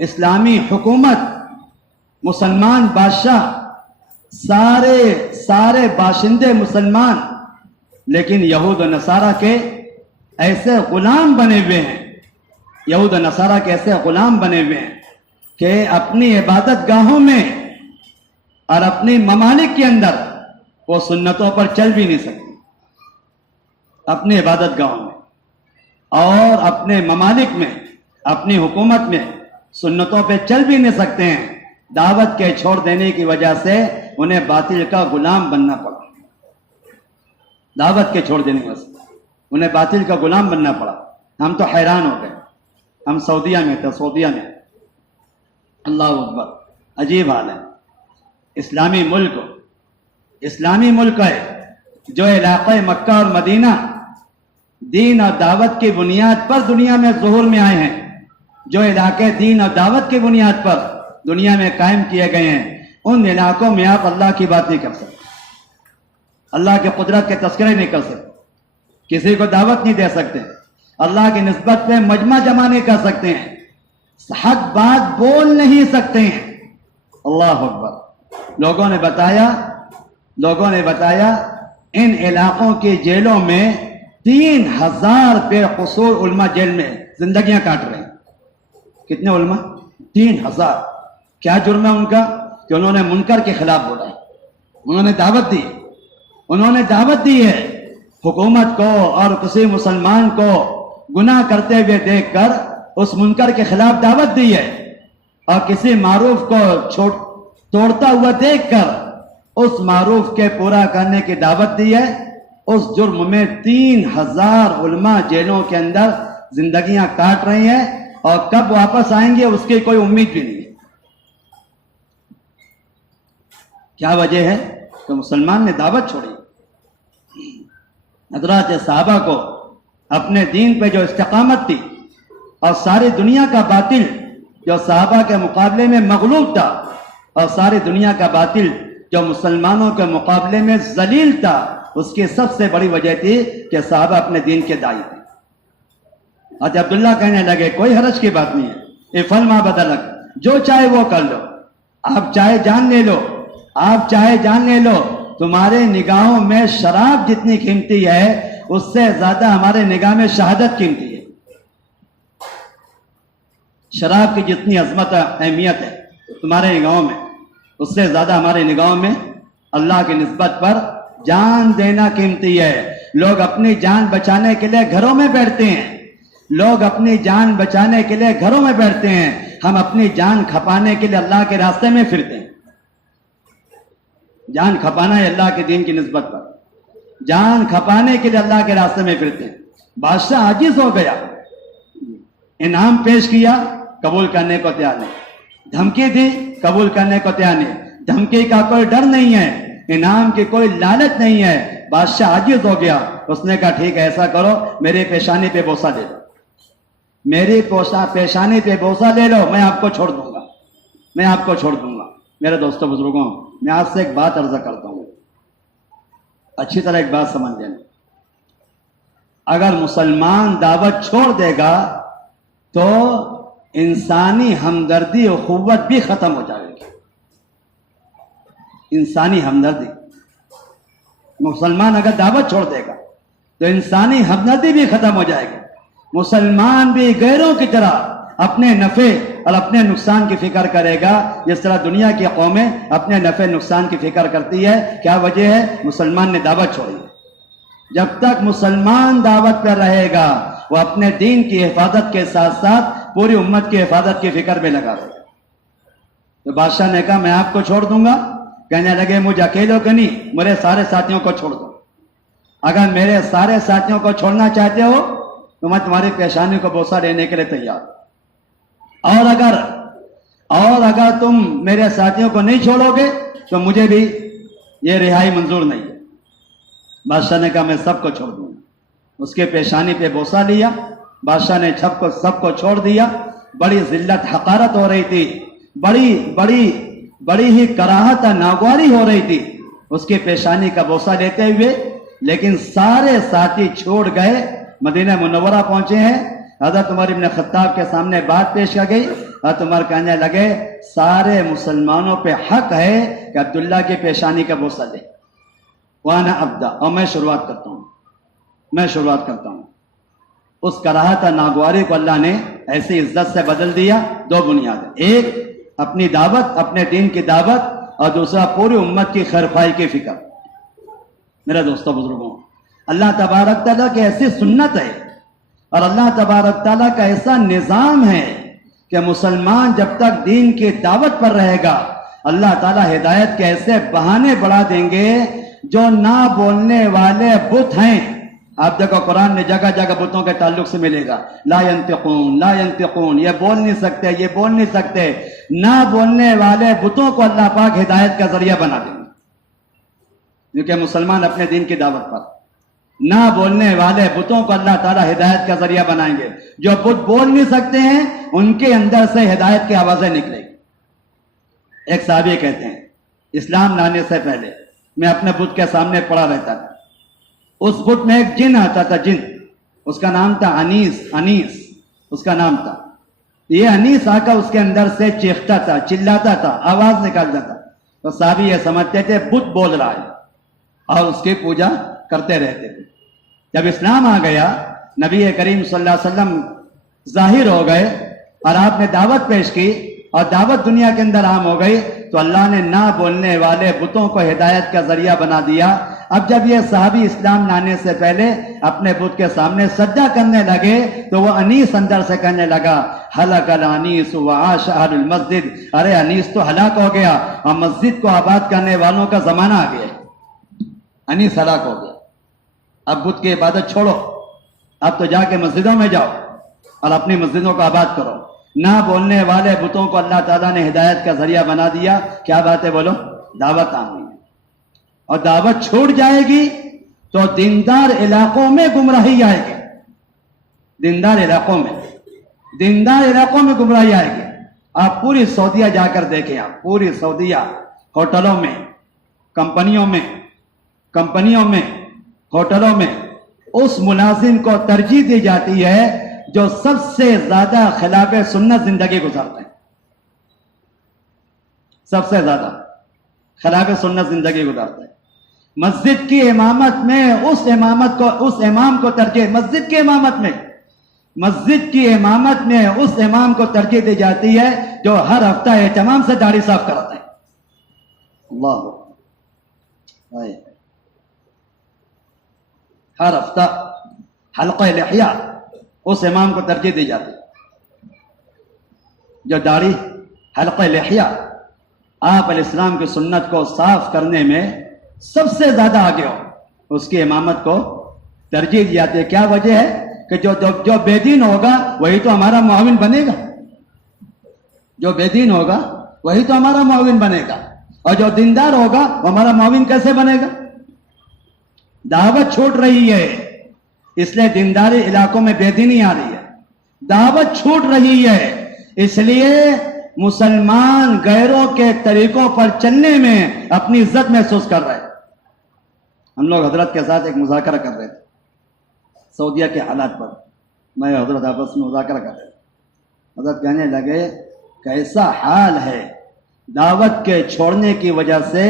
اسلامی حکومت، مسلمان بادشاہ، سارے باشندے مسلمان، لیکن یہود و نصارہ کے ایسے غلام بنے ہوئے ہیں، یہود و نصارہ کے ایسے غلام بنے ہوئے ہیں کہ اپنی عبادت گاہوں میں اور اپنی ممالک کے اندر وہ سنتوں پر چل بھی نہیں سکتے، اپنی عبادت گاہوں میں اور اپنے ممالک میں، اپنی حکومت میں سنتوں پہ چل بھی نہیں سکتے ہیں۔ دعوت کے چھوڑ دینے کی وجہ سے انہیں باطل کا غلام بننا پڑا، دعوت کے چھوڑ دینے کی وجہ سے انہیں باطل کا غلام بننا پڑا۔ ہم تو حیران ہو گئے، ہم سعودیہ میں تھے، سعودیہ میں اللہ اکبر، عجیب حال ہے۔ اسلامی ملک ہے، جو علاقہ مکہ اور مدینہ دین اور دعوت کی بنیاد پر دنیا میں ظہور میں آئے ہیں، جو علاقے دین اور دعوت کی بنیاد پر دنیا میں قائم کیے گئے ہیں، ان علاقوں میں آپ اللہ کی بات نہیں کر سکتے، اللہ کی قدرت کے تذکرے نہیں کر سکتے، کسی کو دعوت نہیں دے سکتے، اللہ کی نسبت پہ مجمع جمع نہیں کر سکتے ہیں، حق بات بول نہیں سکتے ہیں۔ اللہ اکبر۔ لوگوں نے بتایا ان علاقوں کی جیلوں میں 3000 بے قصور علماء جیل میں زندگیاں کاٹ رہے ہیں۔ کتنے علماء؟ 3000۔ کیا جرم ہے ان کا؟ کہ انہوں نے منکر کے خلاف بولا ہے، انہوں نے دعوت دی ہے حکومت کو اور کسی مسلمان کو گناہ کرتے ہوئے دیکھ کر اس منکر کے خلاف دعوت دی ہے، اور کسی معروف کو توڑتا ہوا دیکھ کر اس معروف کے پورا کرنے کی دعوت دی ہے۔ اس جرم میں 3000 علماء جیلوں کے اندر زندگیاں کاٹ رہی ہیں، اور کب واپس آئیں گے اس کی کوئی امید بھی نہیں ہے۔ کیا وجہ ہے؟ کہ مسلمان نے دعوت چھوڑی۔ حضرات صحابہ کو اپنے دین پہ جو استقامت تھی، اور ساری دنیا کا باطل جو صحابہ کے مقابلے میں مغلوب تھا، اور ساری دنیا کا باطل جو مسلمانوں کے مقابلے میں ذلیل تھا، اس کی سب سے بڑی وجہ تھی کہ صحابہ اپنے دین کے داعی تھے۔ حضرت عبداللہ کہنے لگے کوئی حرج کی بات نہیں ہے، افعل ما بدلک، جو چاہے وہ کر لو، آپ چاہے جان لے لو، تمہارے نگاہوں میں شراب جتنی قیمتی ہے اس سے زیادہ ہمارے نگاہ میں شہادت قیمتی ہے۔ شراب کی جتنی عظمت اہمیت ہے تمہارے نگاہوں میں، اس سے زیادہ ہمارے نگاہوں میں اللہ کی نسبت پر جان دینا قیمتی ہے۔ لوگ اپنی جان بچانے کے لیے گھروں میں بیٹھتے ہیں، ہم اپنی جان کھپانے کے لیے اللہ کے راستے میں پھرتے ہیں۔ جان کھپانا ہے اللہ کے دین کی نسبت پر، جان کھپانے کے لیے اللہ کے راستے میں پھرتے ہیں۔ بادشاہ عاجز ہو گیا، انعام پیش کیا، قبول کرنے کو تیار نہیں، دھمکی دی، قبول کرنے کو تیار نہیں، دھمکی کا کوئی ڈر نہیں ہے، انعام کی کوئی لالچ نہیں ہے، بادشاہ عاجز ہو گیا۔ اس نے کہا ٹھیک ہے، ایسا کرو، میری پیشانی پہ بوسہ لے لو، پیشانی پہ بوسہ لے لو، میں آپ کو چھوڑ دوں گا۔ میرے دوستوں بزرگوں، میں آپ سے ایک بات عرض کرتا ہوں، اچھی طرح ایک بات سمجھ لینا۔ اگر مسلمان دعوت چھوڑ دے گا تو انسانی ہمدردی اور اخوت بھی ختم ہو جائے گی۔ انسانی ہمدردی، مسلمان اگر دعوت چھوڑ دے گا تو انسانی ہمدردی بھی ختم ہو جائے گی۔ مسلمان بھی غیروں کی طرح اپنے نفع اور اپنے نقصان کی فکر کرے گا، جس طرح دنیا کی قومیں اپنے نفع نقصان کی فکر کرتی ہے۔ کیا وجہ ہے؟ مسلمان نے دعوت چھوڑی۔ جب تک مسلمان دعوت پر رہے گا وہ اپنے دین کی حفاظت کے ساتھ ساتھ پوری امت کی حفاظت کی فکر میں لگا رہے گا۔ تو بادشاہ نے کہا میں آپ کو چھوڑ دوں گا۔ کہنے لگے مجھے اکیلوں کو نہیں، میرے سارے ساتھیوں کو چھوڑ دو۔ اگر میرے سارے ساتھیوں کو چھوڑنا چاہتے ہو تو میں تمہاری پیشانی کو بوسہ لینے کے لیے تیار ہوں، اور اگر تم میرے ساتھیوں کو نہیں چھوڑو گے تو مجھے بھی یہ رہائی منظور نہیں ہے۔ بادشاہ نے کہا میں سب کو چھوڑ دوں گا۔ اس کے پیشانی پہ بوسہ لیا. بادشاہ نے سب کو چھوڑ دیا. بڑی ذلت حقارت ہو رہی تھی, بڑی ہی کراہت ناگواری ہو رہی تھی اس کے پیشانی کا بوسہ لیتے ہوئے. لیکن سارے ساتھی چھوڑ گئے, مدینہ منورہ پہنچے ہیں. حضرت عمر ابن خطاب کے سامنے بات پیش کی گئی. حضرت عمر کہنے لگے سارے مسلمانوں پہ حق ہے کہ عبداللہ کی پیشانی کا بوسہ دے. وانا ابدا, اور میں شروعات کرتا ہوں. اس کراہت ناگواری کو اللہ نے ایسی عزت سے بدل دیا. دو بنیادیں, ایک اپنی دعوت, اپنے دین کی دعوت, اور دوسرا پوری امت کی خیرخواہی کی فکر. میرے دوستوں بزرگوں, اللہ تبارک تعالیٰ کی ایسی سنت ہے اور اللہ تبارک تعالیٰ کا ایسا نظام ہے کہ مسلمان جب تک دین کی دعوت پر رہے گا اللہ تعالیٰ ہدایت کے ایسے بہانے بڑھا دیں گے جو نہ بولنے والے بت ہیں. آپ دیکھو قرآن میں جگہ جگہ بتوں کے تعلق سے ملے گا, لا ینطقون, یہ بول نہیں سکتے. نہ بولنے والے بتوں کو اللہ پاک ہدایت کا ذریعہ بنا دیں گے, کیونکہ مسلمان اپنے دین کی دعوت پر. نہ بولنے والے بتوں کو اللہ تعالیٰ ہدایت کا ذریعہ بنائیں گے. جو بت بول نہیں سکتے ہیں ان کے اندر سے ہدایت کی آوازیں نکلے گی. ایک صحابی کہتے ہیں اسلام لانے سے پہلے میں اپنے بت کے سامنے پڑا رہتا تھا. اس بت میں ایک جن آتا تھا, جن, اس کا نام تھا انیس اس کا نام تھا. یہ انیس آ کر اس کے اندر سے چیختا تھا, چلاتا تھا, آواز نکالتا تھا. تو صحابی یہ سمجھتے تھے بت بول رہا ہے اور اس کی پوجا کرتے رہتے تھے. جب اسلام آ گیا, نبی کریم صلی اللہ علیہ وسلم ظاہر ہو گئے اور آپ نے دعوت پیش کی اور دعوت دنیا کے اندر عام ہو گئی, تو اللہ نے نہ بولنے والے بتوں کو ہدایت کا ذریعہ بنا دیا. اب جب یہ صحابی اسلام لانے سے پہلے اپنے بت کے سامنے سجدہ کرنے لگے تو وہ انیس اندر سے کہنے لگا ہلاک الانیس وعاش اہل المسجد, ارے انیس تو ہلاک ہو گیا اور مسجد کو آباد کرنے والوں کا زمانہ آ گیا. انیس ہلاک ہو گیا. اب بت کی عبادت چھوڑو, اب تو جا کے مسجدوں میں جاؤ اور اپنی مسجدوں کو آباد کرو. نہ بولنے والے بتوں کو اللہ تعالیٰ نے ہدایت کا ذریعہ بنا دیا. کیا بات ہے بولو, دعوت عام ہے. اور دعوت چھوٹ جائے گی تو دیندار علاقوں میں گمراہی آئے گی. دیندار علاقوں میں گمراہی آئے گی. آپ پوری سعودیہ جا کر دیکھیں, آپ پوری سعودیہ ہوٹلوں میں, کمپنیوں میں, ہوٹلوں میں اس ملازم کو ترجیح دی جاتی ہے جو سب سے زیادہ خلاف سنت زندگی گزارتے ہیں. سب سے زیادہ خلاف سنت زندگی گزارتے ہیں. مسجد کی امامت میں اس امام کو ترجیح, مسجد کی امامت میں اس امام کو ترجیح دی جاتی ہے جو ہر ہفتہ اہتمام سے داڑھی صاف کرتا ہے. اللہ, ہر ہفتہ حلقہ لحیہ اس امام کو ترجیح دی جاتی ہے جو داڑھی, حلقہ لحیہ, آپ علیہ السلام کی سنت کو صاف کرنے میں سب سے زیادہ آگے ہو, اس کی امامت کو ترجیح دی جاتی ہے. کیا وجہ ہے کہ جو بے دین ہوگا وہی تو ہمارا معاون بنے گا. جو بے دین ہوگا وہی تو ہمارا معاون بنے گا, اور جو دیندار ہوگا وہ ہمارا معاون کیسے بنے گا. دعوت چھوٹ رہی ہے, اس لیے دینداری علاقوں میں بے دینی آ رہی ہے. دعوت چھوٹ رہی ہے, اس لیے مسلمان غیروں کے طریقوں پر چلنے میں اپنی عزت محسوس کر رہے ہیں. ہم لوگ حضرت کے ساتھ ایک مذاکرہ کر رہے تھے سعودیہ کے حالات پر. میں حضرت آپس میں مذاکرہ کر رہے تھے. حضرت کہنے لگے کیسا حال ہے, دعوت کے چھوڑنے کی وجہ سے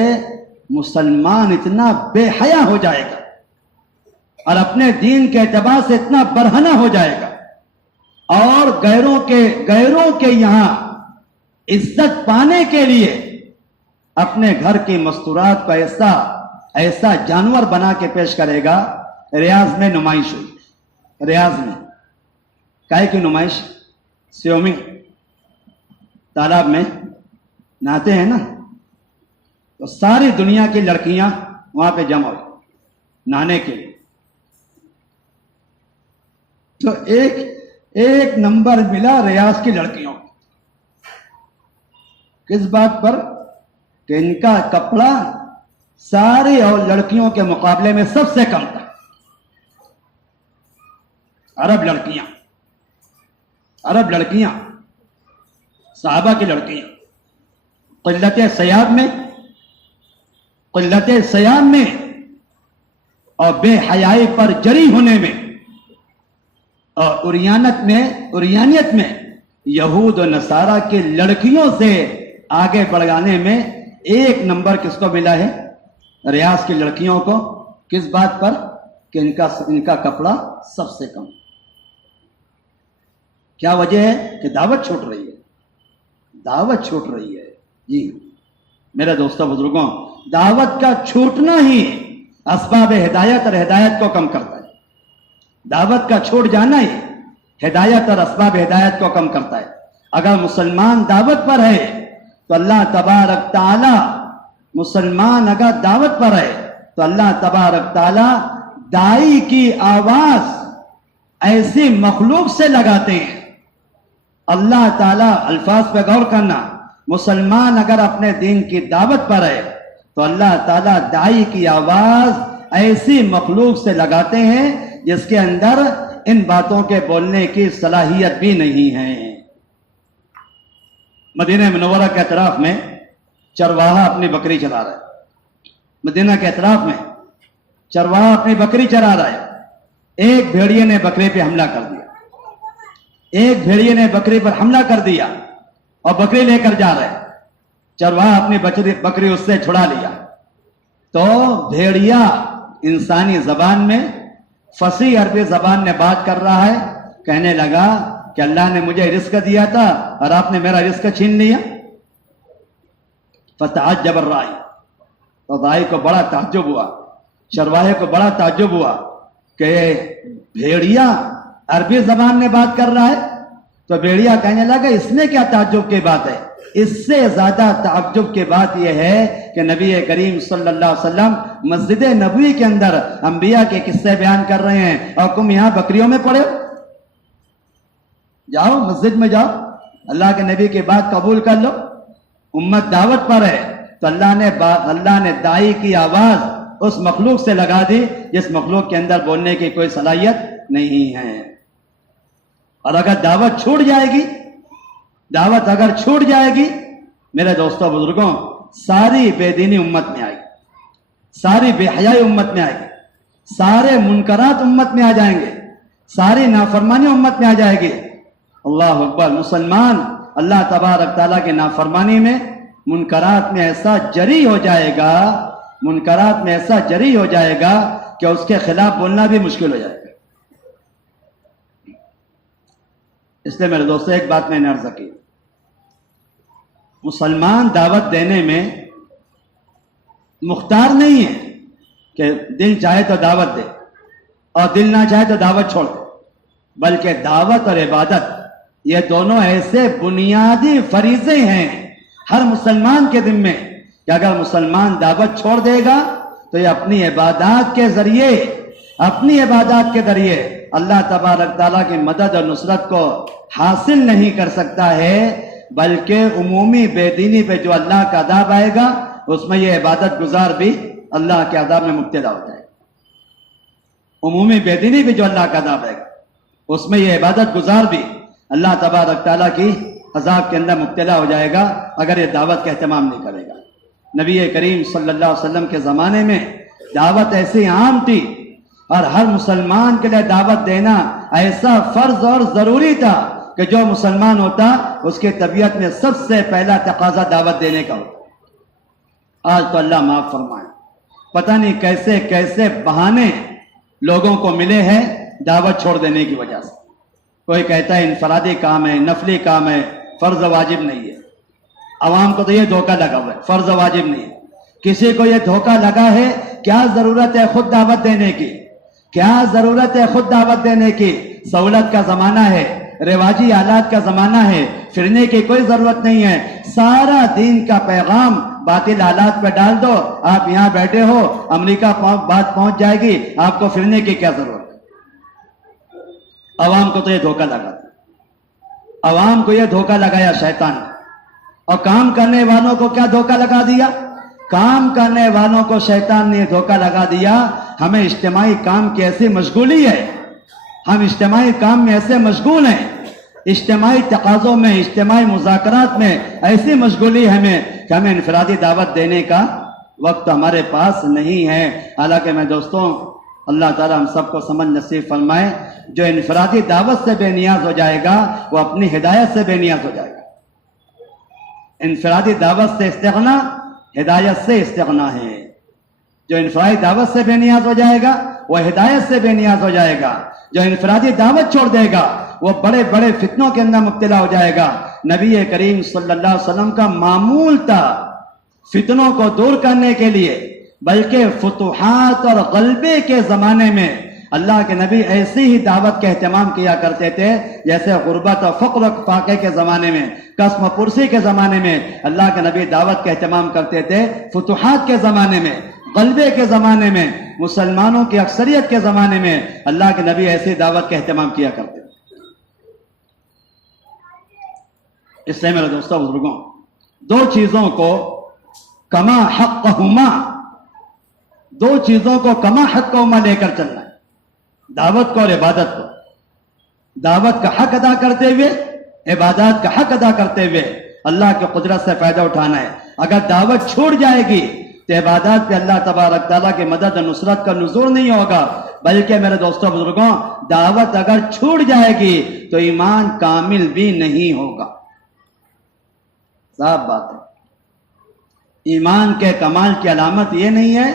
مسلمان اتنا بے حیا ہو جائے گا اور اپنے دین کے اعتبار سے اتنا برہنہ ہو جائے گا, اور غیروں کے یہاں عزت پانے کے لیے اپنے گھر کی مستورات کو ایسا جانور بنا کے پیش کرے گا. ریاض میں نمائش ہوئی, ریاض میں کائے کی نمائش, سیومی تالاب میں نہاتے ہیں نا, تو ساری دنیا کی لڑکیاں وہاں پہ جمع ہوئی نہانے کے لیے. تو ایک نمبر ملا ریاض کی لڑکیوں. کس بات پر کہ ان کا کپڑا ساری اور لڑکیوں کے مقابلے میں سب سے کم تھا. عرب لڑکیاں صحابہ کی لڑکیاں قلت سیاب میں اور بے حیائی پر جری ہونے میں اور عریانیت میں یہود و نصارہ کی لڑکیوں سے آگے بڑھانے میں ایک نمبر کس کو ملا ہے؟ ریاض کی لڑکیوں کو. کس بات پر؟ کہ ان کا کپڑا سب سے کم. کیا وجہ ہے؟ کہ دعوت چھوٹ رہی ہے. جی میرے دوستوں بزرگوں، دعوت کا چھوٹنا ہی اسباب ہدایت اور ہدایت کو کم کرتا ہے. دعوت کا چھوٹ جانا ہی ہدایت اور اسباب ہدایت کو کم کرتا ہے. اگر مسلمان دعوت پر ہے تو اللہ تبارک تعالی دائی کی آواز ایسی مخلوق سے لگاتے ہیں. اللہ تعالیٰ، الفاظ پہ غور کرنا، مسلمان اگر اپنے دین کی دعوت پر ہے تو اللہ تعالیٰ دائی کی آواز ایسی مخلوق سے لگاتے ہیں جس کے اندر ان باتوں کے بولنے کی صلاحیت بھی نہیں ہے. مدینہ منورہ کے اطراف میں چرواہا اپنی بکری چلا رہا ہے. مدینہ کے اطراف میں چرواہا اپنی بکری چرا رہا ہے. ایک بھیڑیے نے بکری پہ حملہ کر دیا اور بکری لے کر جا رہے. چرواہا اپنی بکری اس سے چھڑا لیا تو بھیڑیا انسانی زبان میں، فصیح عربی زبان میں بات کر رہا ہے. کہنے لگا کہ اللہ نے مجھے رزق دیا تھا اور آپ نے میرا رزق چھین لیا. فتعجب الراعی، تو راعی کو بڑا تعجب ہوا، چرواہے کو بڑا تعجب ہوا کہ بھیڑیا عربی زبان میں بات کر رہا ہے. تو بھیڑیا کہنے لگا اس میں کیا تعجب کی بات ہے؟ اس سے زیادہ تعجب کی بات یہ ہے کہ نبی کریم صلی اللہ علیہ وسلم مسجد نبوی کے اندر انبیاء کے قصے بیان کر رہے ہیں اور تم یہاں بکریوں میں پڑے ہو. جاؤ مسجد میں جاؤ، اللہ کے نبی کی بات قبول کر لو. امت دعوت پر ہے تو اللہ نے دائی کی آواز اس مخلوق سے لگا دی جس مخلوق کے اندر بولنے کی کوئی صلاحیت نہیں ہے. اور اگر دعوت چھوٹ جائے گی میرے دوستوں بزرگوں، ساری بے دینی امت میں آئے گی، ساری بے حیائی امت میں آئے گی، سارے منکرات امت میں آ جائیں گے، ساری نافرمانی امت میں آ جائے گی. اللہ اکبر. مسلمان اللہ تبارک تعالیٰ کی نافرمانی میں منکرات میں ایسا جری ہو جائے گا کہ اس کے خلاف بولنا بھی مشکل ہو جائے گا. اس لیے میرے دوستو ایک بات میں نے عرض کی، مسلمان دعوت دینے میں مختار نہیں ہے کہ دل چاہے تو دعوت دے اور دل نہ چاہے تو دعوت چھوڑ دے، بلکہ دعوت اور عبادت یہ دونوں ایسے بنیادی فریضے ہیں ہر مسلمان کے ذمے کہ اگر مسلمان دعوت چھوڑ دے گا تو یہ اپنی عبادات کے ذریعے اللہ تبارک تعالیٰ کی مدد اور نصرت کو حاصل نہیں کر سکتا ہے، بلکہ عمومی بے دینی پہ جو اللہ کا عذاب آئے گا اس میں یہ عبادت گزار بھی اللہ کے عذاب میں مبتلا ہو جائے گا. عمومی بے دینی پہ جو اللہ کا عذاب آئے گا اس میں یہ عبادت گزار بھی اللہ تبارک تعالیٰ کی عذاب کے اندر مبتلا ہو جائے گا اگر یہ دعوت کا اہتمام نہیں کرے گا. نبی کریم صلی اللہ علیہ وسلم کے زمانے میں دعوت ایسی عام تھی اور ہر مسلمان کے لیے دعوت دینا ایسا فرض اور ضروری تھا کہ جو مسلمان ہوتا اس کی طبیعت میں سب سے پہلا تقاضا دعوت دینے کا ہوتا. آج تو اللہ معاف فرمائے، پتہ نہیں کیسے کیسے بہانے لوگوں کو ملے ہیں دعوت چھوڑ دینے کی وجہ سے. کوئی کہتا ہے انفرادی کام ہے، نفلی کام ہے، فرض واجب نہیں ہے. عوام کو تو یہ دھوکہ لگا ہوا ہے، فرض واجب نہیں ہے. کسی کو یہ دھوکہ لگا ہے، کیا ضرورت ہے خود دعوت دینے کی؟ سہولت کا زمانہ ہے، رواجی حالات کا زمانہ ہے، پھرنے کی کوئی ضرورت نہیں ہے. سارا دین کا پیغام باطل حالات پہ ڈال دو. آپ یہاں بیٹھے ہو، امریکہ بات پہنچ جائے گی، آپ کو پھرنے کی کیا ضرورت ہے؟ عوام کو تو یہ دھوکہ لگا، عوام کو یہ دھوکہ لگایا شیطان نے. اور کام کرنے والوں کو کیا دھوکہ لگا دیا؟ کام کرنے والوں کو شیطان نے دھوکہ لگا دیا. ہمیں اجتماعی کام کی ایسی مشغولی ہے، ہم اجتماعی کام میں ایسے مشغول ہیں، اجتماعی تقاضوں میں، اجتماعی مذاکرات میں ایسی مشغولی ہمیں کہ ہمیں انفرادی دعوت دینے کا وقت ہمارے پاس نہیں ہے۔ حالانکہ میں دوستوں، اللہ تعالیٰ ہم سب کو سمجھ نصیب فرمائے، جو انفرادی دعوت سے بے نیاز ہو جائے گا وہ اپنی ہدایت سے بے نیاز ہو جائے گا۔ انفرادی دعوت سے استغنا ہدایت سے استغنا ہے۔ جو انفرادی دعوت سے بے نیاز ہو جائے گا وہ ہدایت سے بے نیاز ہو جائے گا۔ جو انفرادی دعوت چھوڑ دے گا وہ بڑے بڑے فتنوں کے اندر مبتلا ہو جائے گا۔ نبی کریم صلی اللہ علیہ وسلم کا معمول تھا فتنوں کو دور کرنے کے لیے، بلکہ فتوحات اور غلبے کے زمانے میں اللہ کے نبی ایسی ہی دعوت کا اہتمام کیا کرتے تھے جیسے غربت اور فقر و فاقے کے زمانے میں، قسم و پرسی کے زمانے میں اللہ کے نبی دعوت کا اہتمام کرتے تھے۔ فتوحات کے زمانے میں، غلبے کے زمانے میں، مسلمانوں کی اکثریت کے زمانے میں اللہ کے نبی ایسی دعوت کا اہتمام کیا کرتے تھے۔ اس لیے میرے دوستوں بزرگوں، دو چیزوں کو کما حقہما، دو چیزوں کو کما حقہما لے کر چلنا ہے، دعوت کو اور عبادت کو۔ دعوت کا حق ادا کرتے ہوئے، عبادات کا حق ادا کرتے ہوئے اللہ کی قدرت سے فائدہ اٹھانا ہے۔ اگر دعوت چھوٹ جائے گی تو عبادات پہ اللہ تبارک تعالیٰ کی مدد اور نصرت کا نزول نہیں ہوگا، بلکہ میرے دوستوں بزرگوں، دعوت اگر چھوٹ جائے گی تو ایمان کامل بھی نہیں ہوگا۔ صاف بات ہے۔ ایمان کے کمال کی علامت یہ نہیں ہے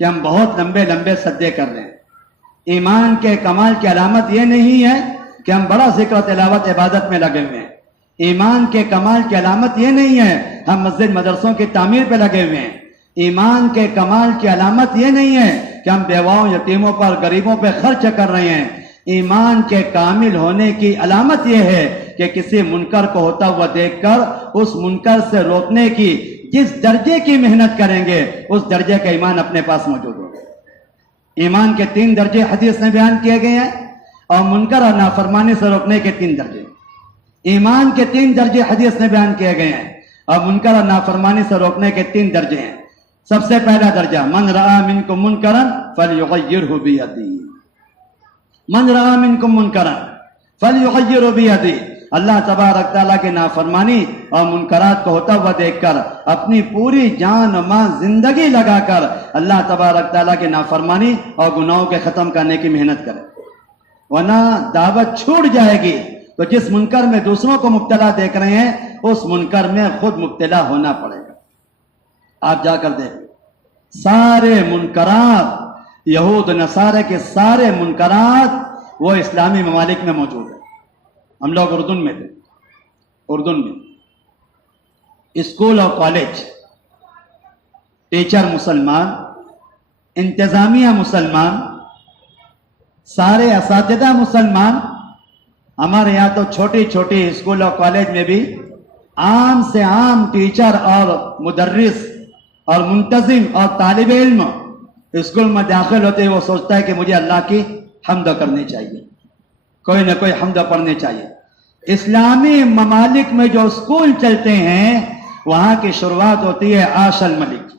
کہ ہم بہت لمبے لمبے سجدے کر رہے ہیں۔ ایمان کے کمال کی علامت یہ نہیں ہے کہ ہم بڑا ذکر و تلاوت عبادت میں لگے ہوئے ہیں۔ ایمان کے کمال کی علامت یہ نہیں ہے ہم مسجد مدرسوں کی تعمیر پہ لگے ہوئے ہیں۔ ایمان کے کمال کی علامت یہ نہیں ہے کہ ہم بیواؤں، یتیموں پر، غریبوں پہ خرچ کر رہے ہیں۔ ایمان کے کامل ہونے کی علامت یہ ہے کہ کسی منکر کو ہوتا ہوا دیکھ کر اس منکر سے روکنے کی جس درجے کی محنت کریں گے اس درجے کا ایمان اپنے پاس موجود ہوگا۔ ایمان کے 3 درجے حدیث میں بیان کیے گئے ہیں، اور منکر اور نافرمانی سے روکنے کے 3 درجے۔ ایمان کے 3 درجے حدیث میں بیان کیے گئے ہیں، اور منکر اور نافرمانی سے روکنے کے 3 درجے ہیں۔ سب سے پہلا درجہ، من رآ منکم منکرا فلیغیرہ بیدہ، من رآ منکم منکرا فلیغیرہ بیدہ۔ اللہ تبارک تعالیٰ کی نافرمانی اور منکرات کو ہوتا ہوا دیکھ کر اپنی پوری جان و مال زندگی لگا کر اللہ تبارک تعالیٰ کی نافرمانی اور گناہوں کے ختم کرنے کی محنت کرے، ورنہ دعوت چھوٹ جائے گی تو جس منکر میں دوسروں کو مبتلا دیکھ رہے ہیں اس منکر میں خود مبتلا ہونا پڑے گا۔ آپ جا کر دیکھیں، سارے منکرات، یہود نصارے کے سارے منکرات وہ اسلامی ممالک میں موجود ہیں۔ ہم لوگ اردن میں تھے، اردن میں اسکول اور کالج، ٹیچر مسلمان، انتظامیہ مسلمان، سارے اساتذہ مسلمان۔ ہمارے یہاں تو چھوٹی چھوٹی اسکول اور کالج میں بھی عام سے عام ٹیچر اور مدرس اور منتظم اور طالب علم اسکول میں داخل ہوتے وہ سوچتا ہے کہ مجھے اللہ کی حمد کرنی چاہیے، کوئی نہ کوئی حمد پڑھنی چاہیے۔ اسلامی ممالک میں جو اسکول چلتے ہیں وہاں کی شروعات ہوتی ہے عاش الملک،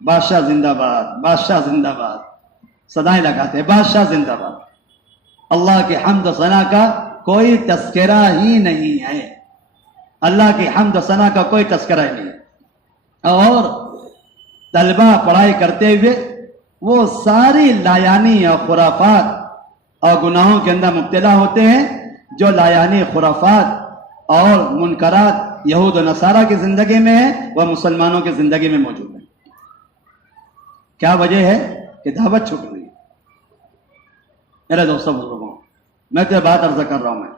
بادشاہ زندہ باد، بادشاہ زندہ باد، صدائیں لگاتے ہیں بادشاہ زندہ باد۔ اللہ کی حمد و ثنا کا کوئی تذکرہ ہی نہیں ہے، اللہ کی حمد و ثنا کا کوئی تذکرہ ہی نہیں ہے۔ اور طلبہ پڑھائی کرتے ہوئے وہ ساری لایانی اور خرافات اور گناہوں کے اندر مبتلا ہوتے ہیں جو لایانی خرافات اور منکرات یہود و نصارہ کی زندگی میں ہے وہ مسلمانوں کی زندگی میں موجود ہے۔ کیا وجہ ہے کہ دعوت چھوٹ گئی؟ میرے دوستوں بزرگوں، میں تو بات عرض کر رہا ہوں میں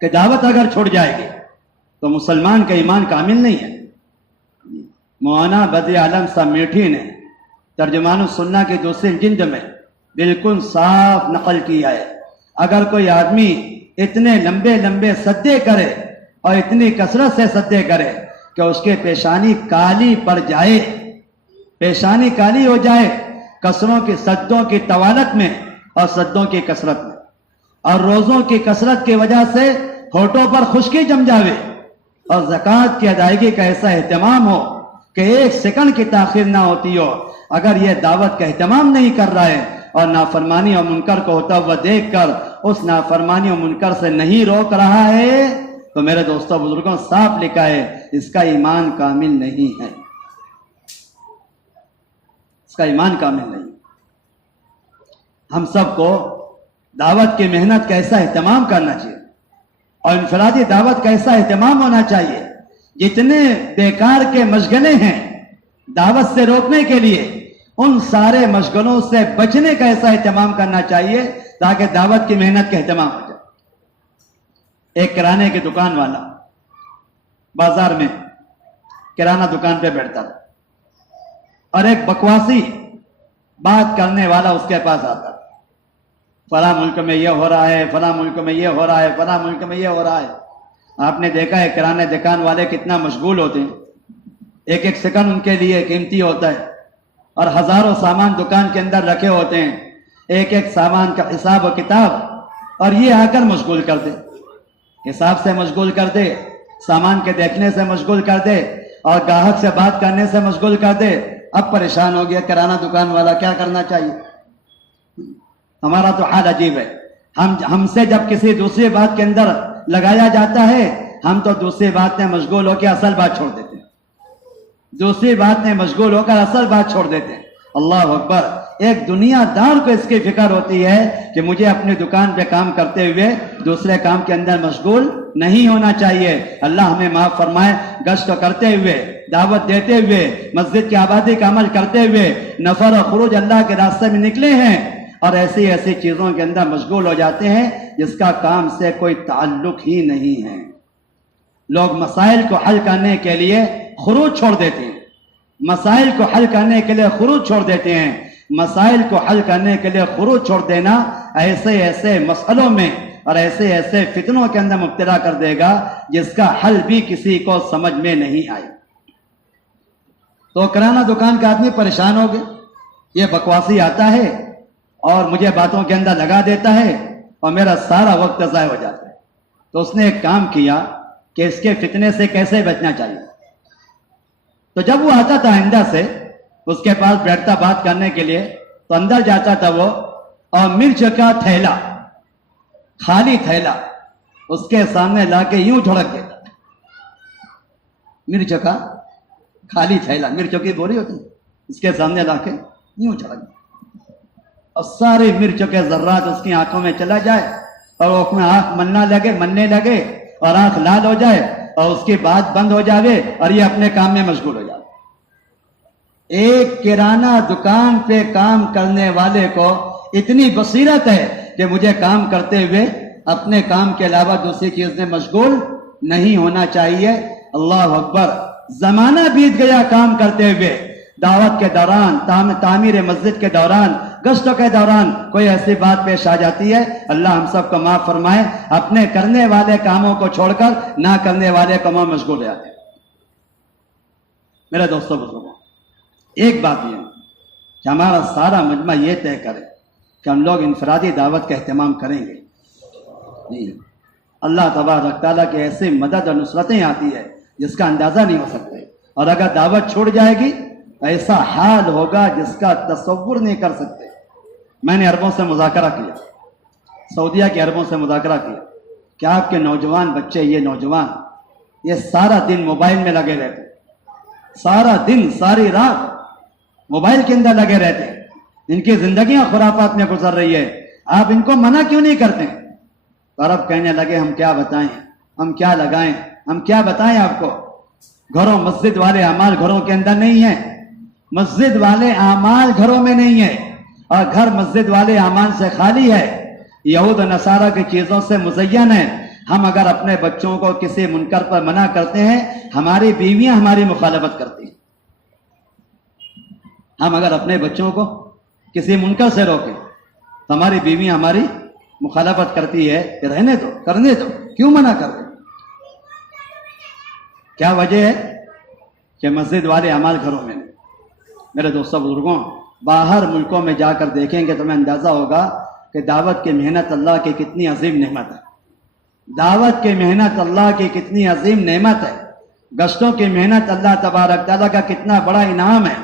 کہ دعوت اگر چھوٹ جائے گی تو مسلمان کا ایمان کامل نہیں ہے۔ مولانا بدیع عالم صاحب میٹھی نے ترجمان السنہ کی دوسری جلد میں بالکل صاف نقل کیا ہے، اگر کوئی آدمی اتنے لمبے لمبے سجدے کرے اور اتنی کثرت سے سجدے کرے کہ اس کے پیشانی کالی پڑ جائے، پیشانی کالی ہو جائے کثروں کی سجدوں کی طوالت میں اور سجدوں کی کثرت میں، اور روزوں کی کثرت کی وجہ سے ہونٹوں پر خشکی جم جاوے، اور زکوٰۃ کی ادائیگی کا ایسا اہتمام ہو کہ 1 سیکنڈ کی تاخیر نہ ہوتی ہو، اگر یہ دعوت کا اہتمام نہیں کر رہا ہے اور نافرمانی اور منکر کو ہوتا ہوا دیکھ کر اس نافرمانی اور منکر سے نہیں روک رہا ہے تو میرے دوستوں بزرگوں صاف لکھا ہے اس کا ایمان کامل نہیں ہے، اس کا ایمان کامل نہیں۔ ہم سب کو دعوت کی محنت کا ایسا اہتمام کرنا چاہیے اور انفرادی دعوت کا ایسا اہتمام ہونا چاہیے، جتنے بیکار کے مشغلے ہیں دعوت سے روکنے کے لیے ان سارے مشغلوں سے بچنے کا ایسا اہتمام کرنا چاہیے تاکہ دعوت کی محنت کا اہتمام ہو جائے۔ ایک کرانے کی دکان والا بازار میں کرانہ دکان پہ بیٹھتا تھا اور ایک بکواسی بات کرنے والا اس کے پاس آتا تھا، فلاں ملک میں یہ ہو رہا ہے، فلاں ملک میں یہ ہو رہا ہے، فلاں ملک میں یہ ہو رہا ہے۔ آپ نے دیکھا ہے کرانے دکان والے کتنا مشغول ہوتے ہیں، ایک ایک سیکنڈ ان کے لیے قیمتی ہوتا ہے اور ہزاروں سامان دکان کے اندر رکھے ہوتے ہیں، ایک ایک سامان کا حساب و کتاب، اور یہ آ کر مشغول کر دے، حساب سے مشغول کر دے، سامان کے دیکھنے سے مشغول کر دے اور گاہک سے بات کرنے سے مشغول کر دے۔ اب پریشان ہو گیا کرانہ دکان والا، کیا کرنا چاہیے؟ ہمارا تو حال عجیب ہے، ہم سے جب کسی دوسری بات کے اندر لگایا جاتا ہے ہم تو دوسری بات میں مشغول ہو کے اصل بات چھوڑ دیتے ہیں، دوسری بات میں مشغول ہو کر اصل بات چھوڑ دیتے ہیں۔ اللہ اکبر! ایک دنیا دار کو اس کی فکر ہوتی ہے کہ مجھے اپنی دکان پہ کام کرتے ہوئے دوسرے کام کے اندر مشغول نہیں ہونا چاہیے۔ اللہ ہمیں معاف فرمائے، گشت کرتے ہوئے، دعوت دیتے ہوئے، مسجد کی آبادی کا عمل کرتے ہوئے، نفر و خروج اللہ کے راستے میں نکلے ہیں اور ایسی ایسی چیزوں کے اندر مشغول ہو جاتے ہیں جس کا کام سے کوئی تعلق ہی نہیں ہے۔ لوگ مسائل کو حل کرنے کے لیے خروج چھوڑ دیتے ہیں، مسائل کو حل کرنے کے لیے خروج چھوڑ دیتے ہیں۔ مسائل کو حل کرنے کے لیے خروج چھوڑ دینا ایسے ایسے مسئلوں میں اور ایسے ایسے فتنوں کے اندر مبتلا کر دے گا جس کا حل بھی کسی کو سمجھ میں نہیں آئے۔ تو کرانہ دکان کا آدمی پریشان ہو گیا، یہ بکواسی آتا ہے اور مجھے باتوں کے اندر لگا دیتا ہے اور میرا سارا وقت ضائع ہو جاتا ہے۔ تو اس نے ایک کام کیا کہ اس کے فتنے سے کیسے بچنا چاہیے۔ تو جب وہ آتا تھا آئندہ سے اس کے پاس بیٹھتا بات کرنے کے لیے تو اندر جاتا تھا وہ اور مرچ کا تھیلا، خالی تھیلا اس کے سامنے لا کے یوں جھڑک دیتا، مرچ کا خالی تھیلا، مرچوں کی بوری ہوتی اس کے سامنے لا کے یوں جھڑک دیتا اور سارے مرچوں کے ذرات اس کی آنکھوں میں چلا جائے اور وہ میں آنکھ مننے لگے اور آنکھ لال ہو جائے اور اس کی بات بند ہو جاوے اور یہ اپنے کام میں مشغول ہو جائے۔ ایک کرانہ دکان پہ کام کرنے والے کو اتنی بصیرت ہے کہ مجھے کام کرتے ہوئے اپنے کام کے علاوہ دوسری چیز میں مشغول نہیں ہونا چاہیے۔ اللہ اکبر! زمانہ بیت گیا کام کرتے ہوئے، دعوت کے دوران، تعمیر مسجد کے دوران، گشتوں کے دوران کوئی ایسی بات پیش آ جاتی ہے، اللہ ہم سب کو معاف فرمائے، اپنے کرنے والے کاموں کو چھوڑ کر نہ کرنے والے کاموں میں مشغول ہو جاتے ہیں۔ میرے دوستوں بزرگوں، ایک بات یہ ہے کہ ہمارا سارا مجمع یہ طے کرے کہ ہم لوگ انفرادی دعوت کا اہتمام کریں گے نہیں۔ اللہ تبارک تعالیٰ کی ایسی مدد اور نصرتیں آتی ہے جس کا اندازہ نہیں ہو سکتے، اور اگر دعوت چھوڑ جائے گی ایسا حال ہوگا جس کا تصور نہیں کر سکتے۔ میں نے عربوں سے مذاکرہ کیا، سعودیہ کے عربوں سے مذاکرہ کیا کہ آپ کے نوجوان بچے، یہ نوجوان یہ سارا دن موبائل میں لگے رہتے، سارا دن ساری رات موبائل کے اندر لگے رہتے، ان کی زندگیاں خرافات میں گزر رہی ہے، آپ ان کو منع کیوں نہیں کرتے؟ تو عرب کہنے لگے ہم کیا بتائیں، ہم کیا لگائیں، ہم کیا بتائیں آپ کو، گھروں مسجد والے اعمال گھروں کے اندر نہیں ہیں، مسجد والے اعمال گھروں میں نہیں ہے اور گھر مسجد والے اعمال سے خالی ہے، یہود و نصارہ کی چیزوں سے مزین ہے۔ ہم اگر اپنے بچوں کو کسی منکر پر منع کرتے ہیں ہماری بیویاں ہماری مخالفت کرتی ہیں، ہم اگر اپنے بچوں کو کسی منکر سے روکیں تو ہماری بیویاں ہماری مخالفت کرتی ہے کہ رہنے دو، کرنے دو، کیوں منع کر دیں؟ کیا وجہ ہے کہ مسجد والے اعمال گھروں میں نہیں۔ میرے دوستوں بزرگوں، باہر ملکوں میں جا کر دیکھیں گے تو ہمیں اندازہ ہوگا کہ دعوت کی محنت اللہ کی کتنی عظیم نعمت ہے، دعوت کی محنت اللہ کی کتنی عظیم نعمت ہے، گشتوں کی محنت اللہ تبارک تعالیٰ کا کتنا بڑا انعام ہے،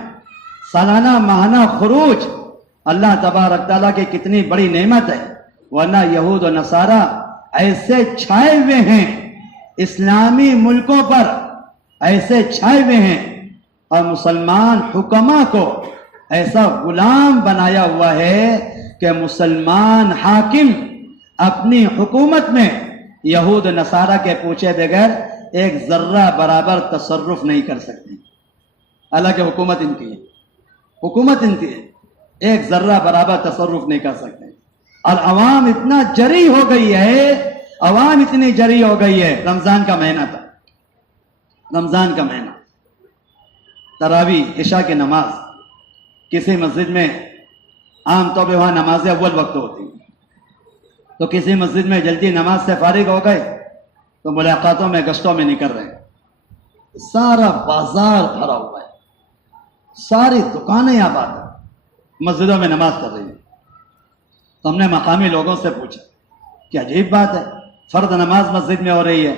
سالانہ ماہانہ خروج اللہ تبارک تعالیٰ کی کتنی بڑی نعمت ہے، ورنہ یہود و نصارہ ایسے چھائے ہوئے ہیں اسلامی ملکوں پر، ایسے چھائے ہوئے ہیں، اور مسلمان حکما کو ایسا غلام بنایا ہوا ہے کہ مسلمان حاکم اپنی حکومت میں یہود نصارہ کے پوچھے بغیر ایک ذرہ برابر تصرف نہیں کر سکتے، حالانکہ حکومت ان کی ہے، حکومت ان کی ہے، ایک ذرہ برابر تصرف نہیں کر سکتے۔ اور عوام اتنا جری ہو گئی ہے، عوام اتنی جری ہو گئی ہے۔ رمضان کا مہینہ تھا، رمضان کا مہینہ، تراویح عشاء کی نماز کسی مسجد میں، عام طور پہ وہاں نماز اول وقت ہوتی ہیں، تو کسی مسجد میں جلدی نماز سے فارغ ہو گئے تو ملاقاتوں میں گشتوں میں نکل رہے ہیں، سارا بازار بھرا ہوا ہے، ساری دکانیں آباد ہیں، مسجدوں میں نماز پڑھ رہی ہیں۔ تو ہم نے مقامی لوگوں سے پوچھا کہ عجیب بات ہے، فرض نماز مسجد میں ہو رہی ہے،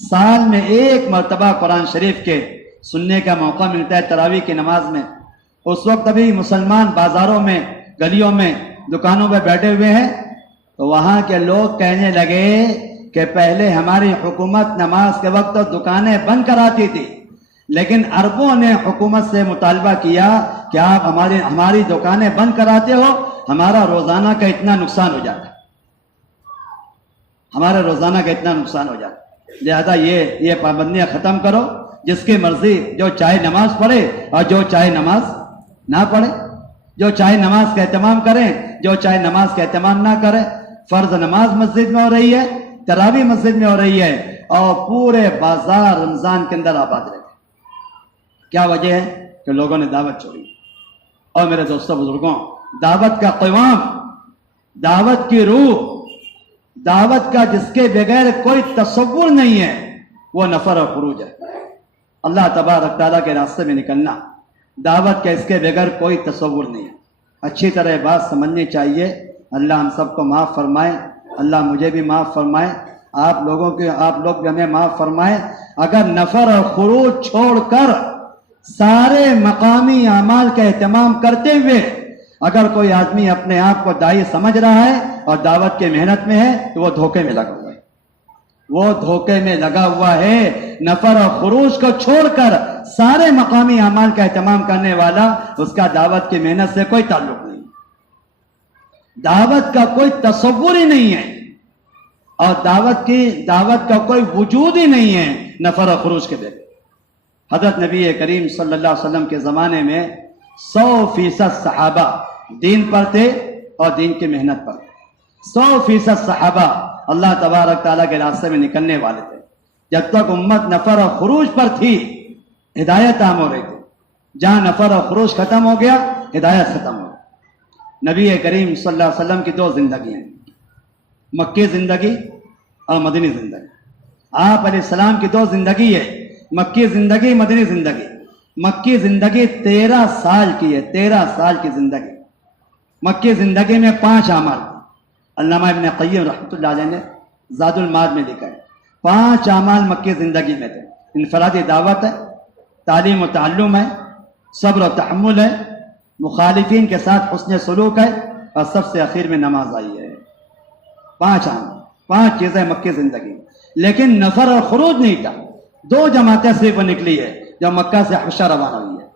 سال میں ایک مرتبہ قرآن شریف کے سننے کا موقع ملتا ہے تراویح کی نماز میں، اس وقت ابھی مسلمان بازاروں میں، گلیوں میں، دکانوں پہ بیٹھے ہوئے ہیں۔ تو وہاں کے لوگ کہنے لگے کہ پہلے ہماری حکومت نماز کے وقت تو دکانیں بند کراتی تھی، لیکن عربوں نے حکومت سے مطالبہ کیا کہ آپ ہماری دکانیں بند کراتے ہو، ہمارا روزانہ کا اتنا نقصان ہو جاتا ہے، ہمارے روزانہ کا اتنا نقصان ہو جاتا ہے، لہذا یہ پابندیاں ختم کرو، جس کی مرضی جو چاہے نماز پڑھے اور جو چاہے نماز نہ پڑھے، جو چاہے نماز کا اہتمام کریں، جو چاہے نماز کا اہتمام نہ کریں۔ فرض نماز مسجد میں ہو رہی ہے، تراویح مسجد میں ہو رہی ہے، اور پورے بازار رمضان کے اندر آباد رہتے ہیں۔ کیا وجہ ہے؟ کہ لوگوں نے دعوت چھوڑی۔ اور میرے دوستوں بزرگوں، دعوت کا قوام، دعوت کی روح، دعوت کا جس کے بغیر کوئی تصور نہیں ہے، وہ نفر اور خروج ہے۔ اللہ تبارک تعالیٰ کے راستے میں نکلنا، دعوت کا اس کے بغیر کوئی تصور نہیں ہے۔ اچھی طرح بات سمجھنی چاہیے۔ اللہ ہم سب کو معاف فرمائے، اللہ مجھے بھی معاف فرمائے، آپ لوگ بھی ہمیں معاف فرمائے۔ اگر نفر اور خروج چھوڑ کر سارے مقامی اعمال کا اہتمام کرتے ہوئے اگر کوئی آدمی اپنے آپ کو داعی سمجھ رہا ہے اور دعوت کی محنت میں ہے تو وہ دھوکے میں لگا ہوا ہے، وہ دھوکے میں لگا ہوا ہے۔ نفر اور خروج کو چھوڑ کر سارے مقامی اعمال کا اہتمام کرنے والا، اس کا دعوت کی محنت سے کوئی تعلق نہیں، دعوت کا کوئی تصور ہی نہیں ہے، اور دعوت کا کوئی وجود ہی نہیں ہے نفر اور خروج کے بغیر۔ حضرت نبی کریم صلی اللہ علیہ وسلم کے زمانے میں 100% صحابہ دین پر تھے اور دین کی محنت پر تھے۔ 100% صحابہ اللہ تبارک تعالیٰ کے راستے میں نکلنے والے تھے۔ جب تک امت نفر اور خروج پر تھی، ہدایت عام ہو رہی تھی۔ جہاں نفر اور خروج ختم ہو گیا، ہدایت ختم ہو گیا۔ نبی کریم صلی اللہ علیہ وسلم کی دو زندگی ہیں، مکی زندگی اور مدنی زندگی۔ آپ علیہ السلام کی دو زندگی ہے، مکی زندگی، مدنی زندگی۔ مکی زندگی 13 سال کی ہے، 13 سال کی زندگی۔ مکی زندگی میں 5 اعمال، علامہ ابن قیم رحمۃ اللہ علیہ نے زاد المعاد میں لکھا ہے، 5 اعمال مکی زندگی میں تھے۔ انفرادی دعوت ہے، تعلیم و تعلم ہے، صبر و تحمل ہے، مخالفین کے ساتھ حسن سلوک ہے، اور سب سے اخیر میں نماز آئی ہے۔ 5 اعمال، 5 چیزیں مکی زندگی میں۔ لیکن نفر اور خروج نہیں تھا۔ 2 جماعتیں صرف نکلی ہے جو مکہ سے حبشہ روانہ ہوئی ہے،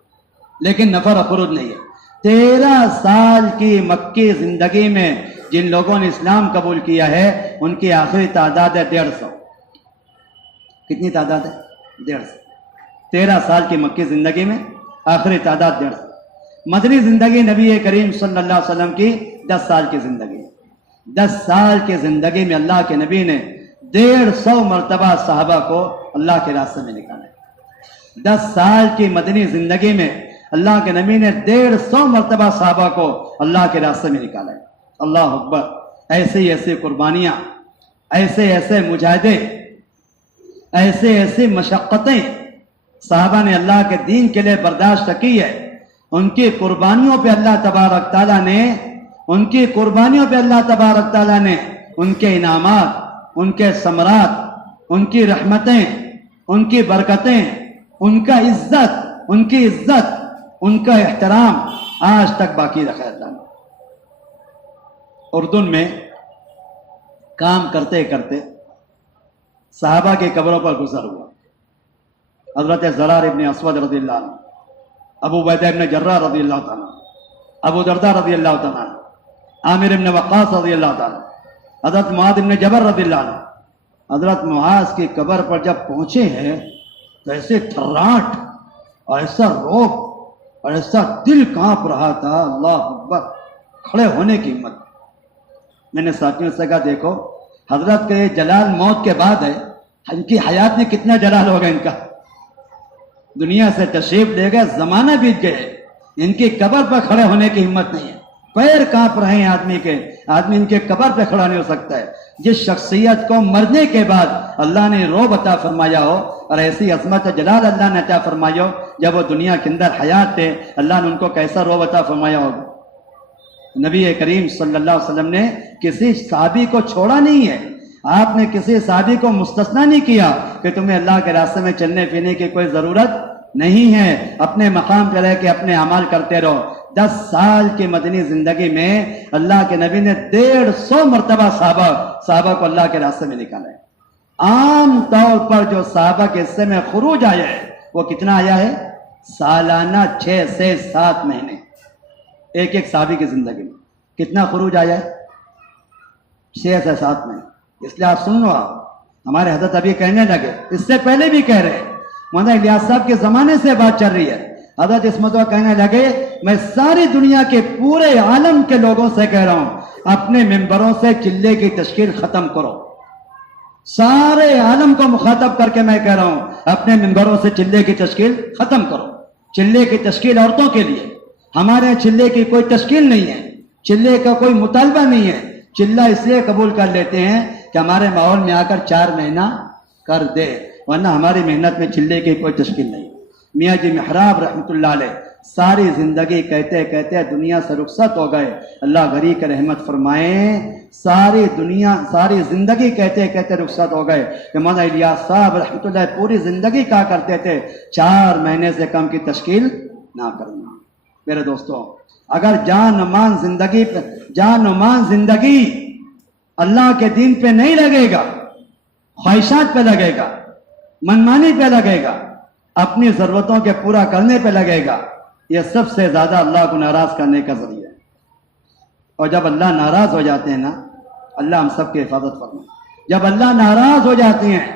لیکن نفر اور خروج نہیں ہے۔ 13 سال کی مکی زندگی میں جن لوگوں نے اسلام قبول کیا ہے، ان کی آخری تعداد ہے 150۔ کتنی تعداد ہے؟ 150۔ 13 سال کی مکی زندگی میں آخری تعداد 150۔ مدنی زندگی نبی کریم صلی اللہ علیہ وسلم کی 10 سال کی زندگی۔ 10 سال کی زندگی میں اللہ کے نبی نے 150 مرتبہ صحابہ کو اللہ کے راستے میں نکالا۔ 10 سال کی مدنی زندگی میں اللہ کے نبی نے 150 مرتبہ صحابہ کو اللہ کے راستے میں نکالا ہے۔ اللہ اکبر! ایسی قربانیاں، ایسے مجاہدے، ایسی مشقتیں صحابہ نے اللہ کے دین کے لیے برداشت کی ہے۔ ان کی قربانیوں پہ اللہ تبارک تعالیٰ نے ان کے انعامات، ان کے ثمرات، ان کی رحمتیں، ان کی برکتیں، ان کا عزت، ان کا احترام آج تک باقی رکھا ہے اللہ نے۔ اردن میں کام کرتے کرتے صحابہ کی قبروں پر گزر ہوا. حضرت زرار ابن اسود رضی اللہ عنہ، ابو عبیدہ ابن جراح رضی اللہ تعالیٰ، ابو درداء رضی اللہ تعالیٰ، عامر ابن وقاص رضی اللہ تعالیٰ، حضرت معاذ ابن جبل رضی اللہ عنہ. حضرت معاذ کی قبر پر جب پہنچے ہیں تو ایسے تھراٹ اور ایسا روب اور ایسا دل کانپ رہا تھا، اللہ اکبر، کھڑے ہونے کی ہمت. میں نے ساتھیوں سے کہا دیکھو حضرت کا یہ جلال موت کے بعد ہے، ان کی حیات میں کتنا جلال ہوگا. ان کا دنیا سے تشریف لے گئے، زمانہ بیت گئے، ان کی قبر پر کھڑے ہونے کی ہمت نہیں ہے. پیر کانپ رہے ہیں آدمی کے، آدمی ان کے قبر پہ کھڑا نہیں ہو سکتا ہے. جس شخصیت کو مرنے کے بعد اللہ نے روب عطا فرمایا ہو اور ایسی عظمت و جلال اللہ نے عطا فرمایا ہو، جب وہ دنیا کے اندر حیات تھے اللہ نے ان کو کیسا روب عطا فرمایا ہوگا. نبی کریم صلی اللہ علیہ وسلم نے کسی صحابی کو چھوڑا نہیں ہے. آپ نے کسی صحابی کو مستثنا نہیں کیا کہ تمہیں اللہ کے راستے میں چلنے پھرنے کی کوئی ضرورت نہیں ہے، اپنے مقام پہ رہ کے اپنے اعمال کرتے رہو. 10 سال کی مدنی زندگی میں اللہ کے نبی نے 150 مرتبہ صحابہ کو اللہ کے راستے میں نکالا ہے. عام طور پر جو صحابہ کے حصے میں خروج آیا ہے وہ کتنا آیا ہے؟ سالانہ 6 سے 7 مہینے. ایک صحابی کی زندگی میں کتنا خروج آیا ہے؟ 6 سے 7 مہینے. اس لیے آپ سن لو، آپ ہمارے حضرت ابھی کہنے لگے، اس سے پہلے بھی کہہ رہے ہیں، مولانا الیاس صاحب کے زمانے سے بات چل رہی ہے. حضرت اس مرتبہ کہنے لگے میں ساری دنیا کے پورے عالم کے لوگوں سے کہہ رہا ہوں اپنے ممبروں سے چلے کی تشکیل ختم کرو. سارے عالم کو مخاطب کر کے میں کہہ رہا ہوں اپنے ممبروں سے چلے کی تشکیل ختم کرو. چلے کی تشکیل عورتوں کے لیے، ہمارے یہاں چلے کی کوئی تشکیل نہیں ہے، چلے کا کوئی مطالبہ نہیں ہے. چلہ اس لیے قبول کر لیتے ہیں کہ ہمارے ماحول میں آ کر 4 مہینہ کر دے، ورنہ ہماری محنت میں چلے کی کوئی تشکیل نہیں. میاں جی محراب رحمۃ اللہ علیہ ساری زندگی کہتے کہتے دنیا سے رخصت ہو گئے. اللہ غری کے رحمت فرمائیں. ساری زندگی کہتے کہتے رخصت ہو گئے کہ مولانا الیاس صاحب رحمۃ اللہ پوری زندگی کہا کرتے تھے 4 مہینے سے کم کی تشکیل نہ کرنا. میرے دوستوں، اگر جان و مان زندگی اللہ کے دین پہ نہیں لگے گا، خواہشات پہ لگے گا، منمانی پہ لگے گا، اپنی ضرورتوں کے پورا کرنے پہ لگے گا، یہ سب سے زیادہ اللہ کو ناراض کرنے کا ذریعہ ہے. اور جب اللہ ناراض ہو جاتے ہیں نا، اللہ ہم سب کی حفاظت فرمائے. جب اللہ ناراض ہو جاتے ہیں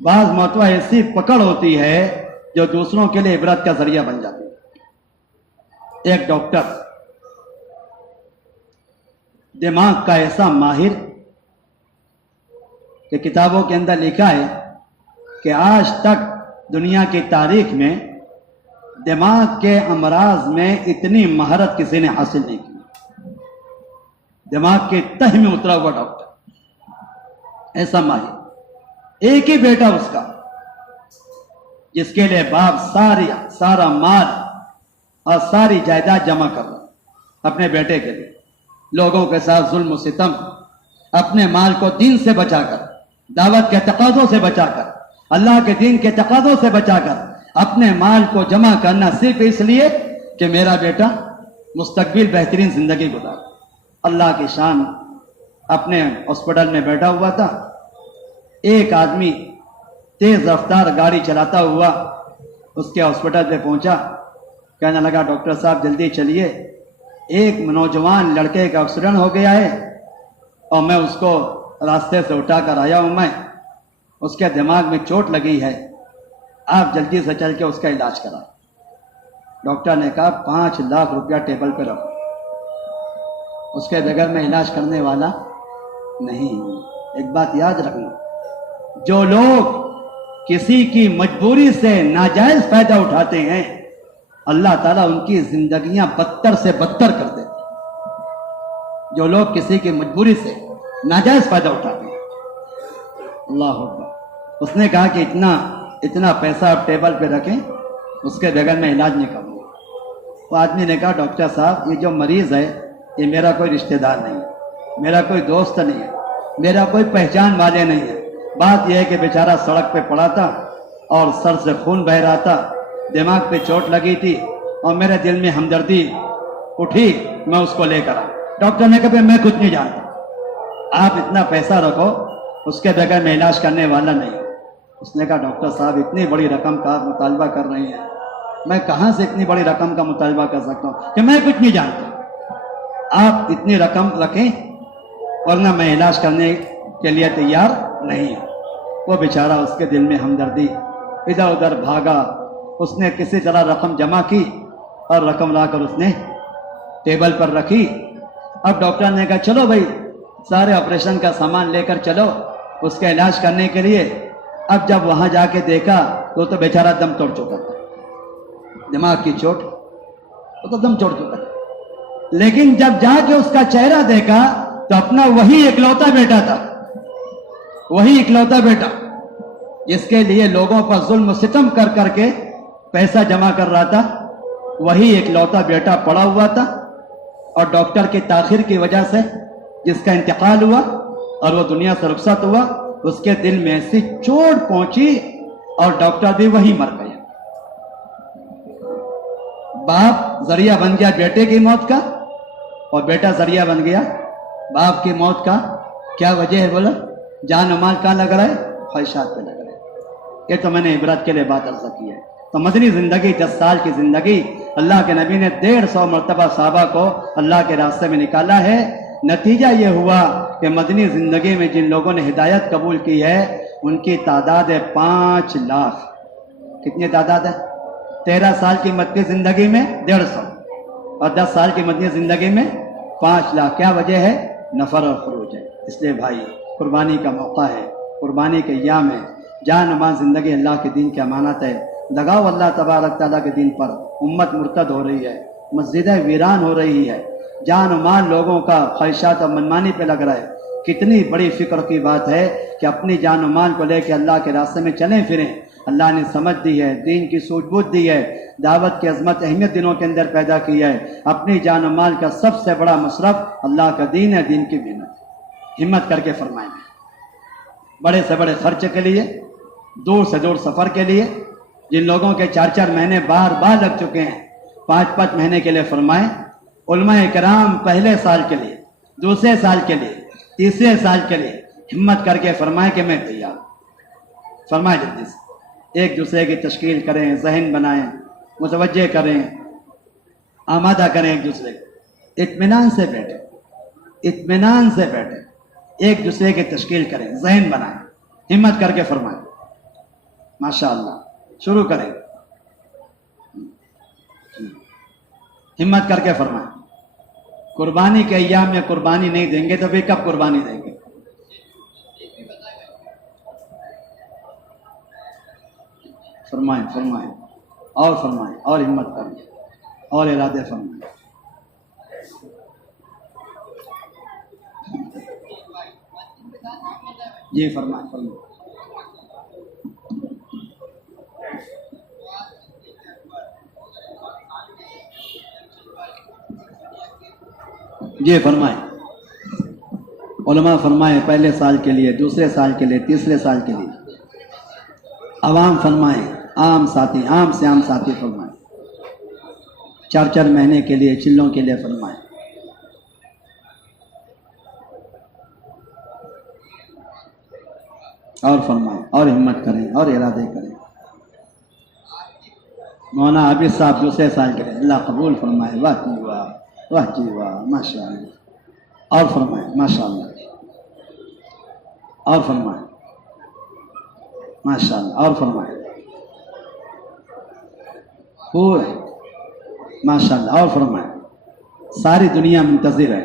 بعض مرتبہ ایسی پکڑ ہوتی ہے جو دوسروں کے لیے عبرت کا ذریعہ بن جاتی ہے. ایک ڈاکٹر دماغ کا ایسا ماہر کہ کتابوں کے اندر لکھا ہے کہ آج تک دنیا کی تاریخ میں دماغ کے امراض میں اتنی مہارت کسی نے حاصل نہیں کی. دماغ کے تہ میں اترا ہوا ڈاکٹر، ایسا ماہر. ایک ہی بیٹا اس کا، جس کے لیے باپ سارا مال اور ساری جائیداد جمع کر رہا اپنے بیٹے کے لیے، لوگوں کے ساتھ ظلم و ستم، اپنے مال کو دین سے بچا کر، دعوت کے تقاضوں سے بچا کر، اللہ کے دین کے تقاضوں سے بچا کر اپنے مال کو جمع کرنا صرف اس لیے کہ میرا بیٹا مستقبل بہترین زندگی گزارے. اللہ کی شان. اپنے ہاسپٹل میں بیٹھا ہوا تھا، ایک آدمی تیز رفتار گاڑی چلاتا ہوا اس کے ہاسپٹل پہ پہنچا. کہنے لگا ڈاکٹر صاحب جلدی چلیے، ایک نوجوان لڑکے کا ایکسیڈنٹ ہو گیا ہے اور میں اس کو راستے سے اٹھا کر آیا ہوں، میں اس کے دماغ میں چوٹ لگی ہے، آپ جلدی سے چل کے اس کا علاج کرائیں. ڈاکٹر نے کہا 5 لاکھ روپیہ ٹیبل پہ رکھو، اس کے بغیر میں علاج کرنے والا نہیں. ایک بات یاد رکھنا، جو لوگ کسی کی مجبوری سے ناجائز فائدہ اٹھاتے ہیں اللہ تعالیٰ ان کی زندگیاں بدتر سے بدتر کر دیتے ہیں. جو لوگ کسی کی مجبوری سے ناجائز فائدہ اٹھاتے ہیں، اللہ اکبر. اس نے کہا کہ اتنا پیسہ آپ ٹیبل پہ رکھیں، اس کے بغیر میں علاج نہیں کروں گا. وہ آدمی نے کہا ڈاکٹر صاحب یہ جو مریض ہے یہ میرا کوئی رشتہ دار نہیں ہے، میرا کوئی دوست نہیں ہے، میرا کوئی پہچان والے نہیں ہے. بات یہ ہے کہ بیچارہ سڑک پہ پڑا تھا اور سر سے خون بہ رہا تھا، دماغ پہ چوٹ لگی تھی اور میرے دل میں ہمدردی اٹھی، میں اس کو لے کر آیا. ڈاکٹر نے کہا میں کچھ نہیں جانتا, آپ اتنا پیسہ رکھو, اس کے بغیر میں علاج کرنے والا نہیں ہوں. اس نے کہا ڈاکٹر صاحب اتنی بڑی رقم کا آپ مطالبہ کر رہی ہیں, میں کہاں سے اتنی بڑی رقم کا مطالبہ کر سکتا ہوں کہ میں کچھ نہیں جانتا, آپ اتنی رقم رکھیں ورنہ میں علاج کرنے کے لیے تیار نہیں ہوں. وہ بیچارہ, اس کے دل میں ہمدردی, ادھر ادھر بھاگا, اس نے کسی طرح رقم جمع کی اور رقم لا کر اس نے ٹیبل پر رکھی. اب ڈاکٹر نے کہا چلو بھائی سارے آپریشن کا سامان لے کر چلو اس کا علاج کرنے کے لیے. اب جب وہاں جا کے دیکھا تو بیچارہ دم توڑ چکا تھا, دماغ کی چوٹ, وہ تو دم توڑ چکا تھا. لیکن جب جا کے اس کا چہرہ دیکھا تو اپنا وہی اکلوتا بیٹا تھا, وہی اکلوتا بیٹا جس کے لیے لوگوں پر ظلم و ستم کر کر کے پیسہ جمع کر رہا تھا, وہی اکلوتا بیٹا پڑا ہوا تھا. اور ڈاکٹر کی تاخیر کی وجہ سے جس کا انتقال ہوا اور وہ دنیا سے رخصت ہوا, اس کے دل میں ایسی چوٹ پہنچی اور ڈاکٹر بھی وہی مر گیا. باپ ذریعہ بن گیا بیٹے کی موت کا اور بیٹا ذریعہ بن گیا باپ کی موت کا. کیا وجہ ہے بولا؟ جان و مال کہاں لگ رہا ہے؟ خواہشات پہ لگ رہا ہے. یہ تو میں نے عبرت کے لیے بات عرض کی ہے. تو مدنی زندگی 10 سال کی زندگی, اللہ کے نبی نے 150 مرتبہ صحابہ کو اللہ کے راستے میں نکالا ہے. نتیجہ یہ ہوا کہ مدنی زندگی میں جن لوگوں نے ہدایت قبول کی ہے ان کی تعداد ہے 5 لاکھ. کتنی تعداد ہے؟ 13 سال کی مدنی زندگی میں 150 اور 10 سال کی مدنی زندگی میں 5 لاکھ. کیا وجہ ہے؟ نفر اور خروج ہے. اس لیے بھائی قربانی کا موقع ہے, قربانی کے ایام ہے, جان و مال زندگی اللہ کے دین کی امانت ہے. لگاؤ اللہ تبارک تعالیٰ کے دین پر. امت مرتد ہو رہی ہے, مسجدیں ویران ہو رہی ہے, جان و مال لوگوں کا خواہشات اور منمانی پہ لگ رہا ہے. کتنی بڑی فکر کی بات ہے کہ اپنی جان و مال کو لے کے اللہ کے راستے میں چلیں پھریں. اللہ نے سمجھ دی ہے, دین کی سوجھ بوجھ دی ہے, دعوت کی عظمت اہمیت دنوں کے اندر پیدا کی ہے. اپنی جان و مال کا سب سے بڑا مصرف اللہ کا دین ہے, دین کی محنت. ہمت کر کے فرمائیں, بڑے سے بڑے خرچ کے لیے, دور سے دور سفر کے لیے, جن لوگوں کے 4 مہینے بار بار لگ چکے ہیں 5 مہینے کے لیے فرمائیں. علماء کرام پہلے سال کے لیے, دوسرے سال کے لیے, تیسرے سال کے لیے ہمت کر کے فرمائیں کہ میں تیار. فرمائیں جلدی سے, ایک دوسرے کی تشکیل کریں, ذہن بنائیں, متوجہ کریں, آمادہ کریں ایک دوسرے کو. اطمینان سے بیٹھیں, اطمینان سے بیٹھیں, ایک دوسرے کی تشکیل کریں, ذہن بنائیں, ہمت کر کے فرمائیں. ماشاءاللہ شروع کریں, ہمت کر کے فرمائیں. قربانی کے ایام میں قربانی نہیں دیں گے تو پھر کب قربانی دیں گے؟ فرمائیں, فرمائیں اور فرمائیں اور ہمت کریں اور ارادے فرمائیں. جی فرمائیں, فرمائیں. جی فرمائیں. علماء فرمائیں پہلے سال کے لیے, دوسرے سال کے لیے, تیسرے سال کے لیے. عوام فرمائیں, عام ساتھی, عام سے عام ساتھی فرمائیں. 4 مہینے کے لیے, چلوں کے لیے فرمائیں. اور فرمائیں اور ہمت کریں اور ارادے کریں. مولانا عابد صاحب دوسرے سال کے لیے, اللہ قبول فرمائے. واہ جی واہ, واہ جی واہ, ماشاء اللہ. اور فرمائیں ماشاء اللہ, اور فرمائیں ماشاء اللہ, اور فرمائیں خوب ماشاء اللہ, اور فرمائیں. ساری دنیا منتظر ہے,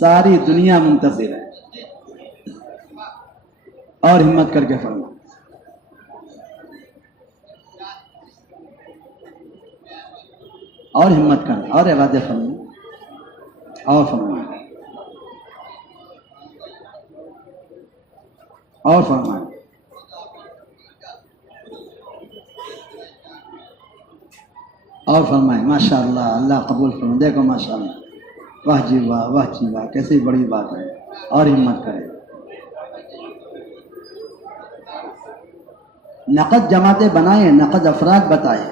ساری دنیا منتظر ہے. اور ہمت کر کے فرمائیں. اور ہمت کریں اور ارادے فرمائیں اور فرمائیں اور فرمائیں. اور فرمائیں ماشاء اللہ, اللہ قبول فرمائے. دیکھو ماشاء اللہ, واہ جی واہ, واہ جی واہ, کیسی بڑی بات ہے. اور ہمت کریں. نقد جماعتیں بنائیں, نقد افراد بتائیں,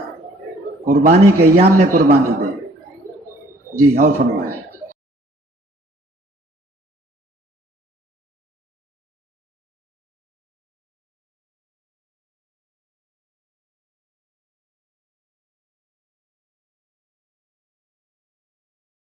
قربانی کے ایام میں قربانی دیں. جی اور فرمائیں.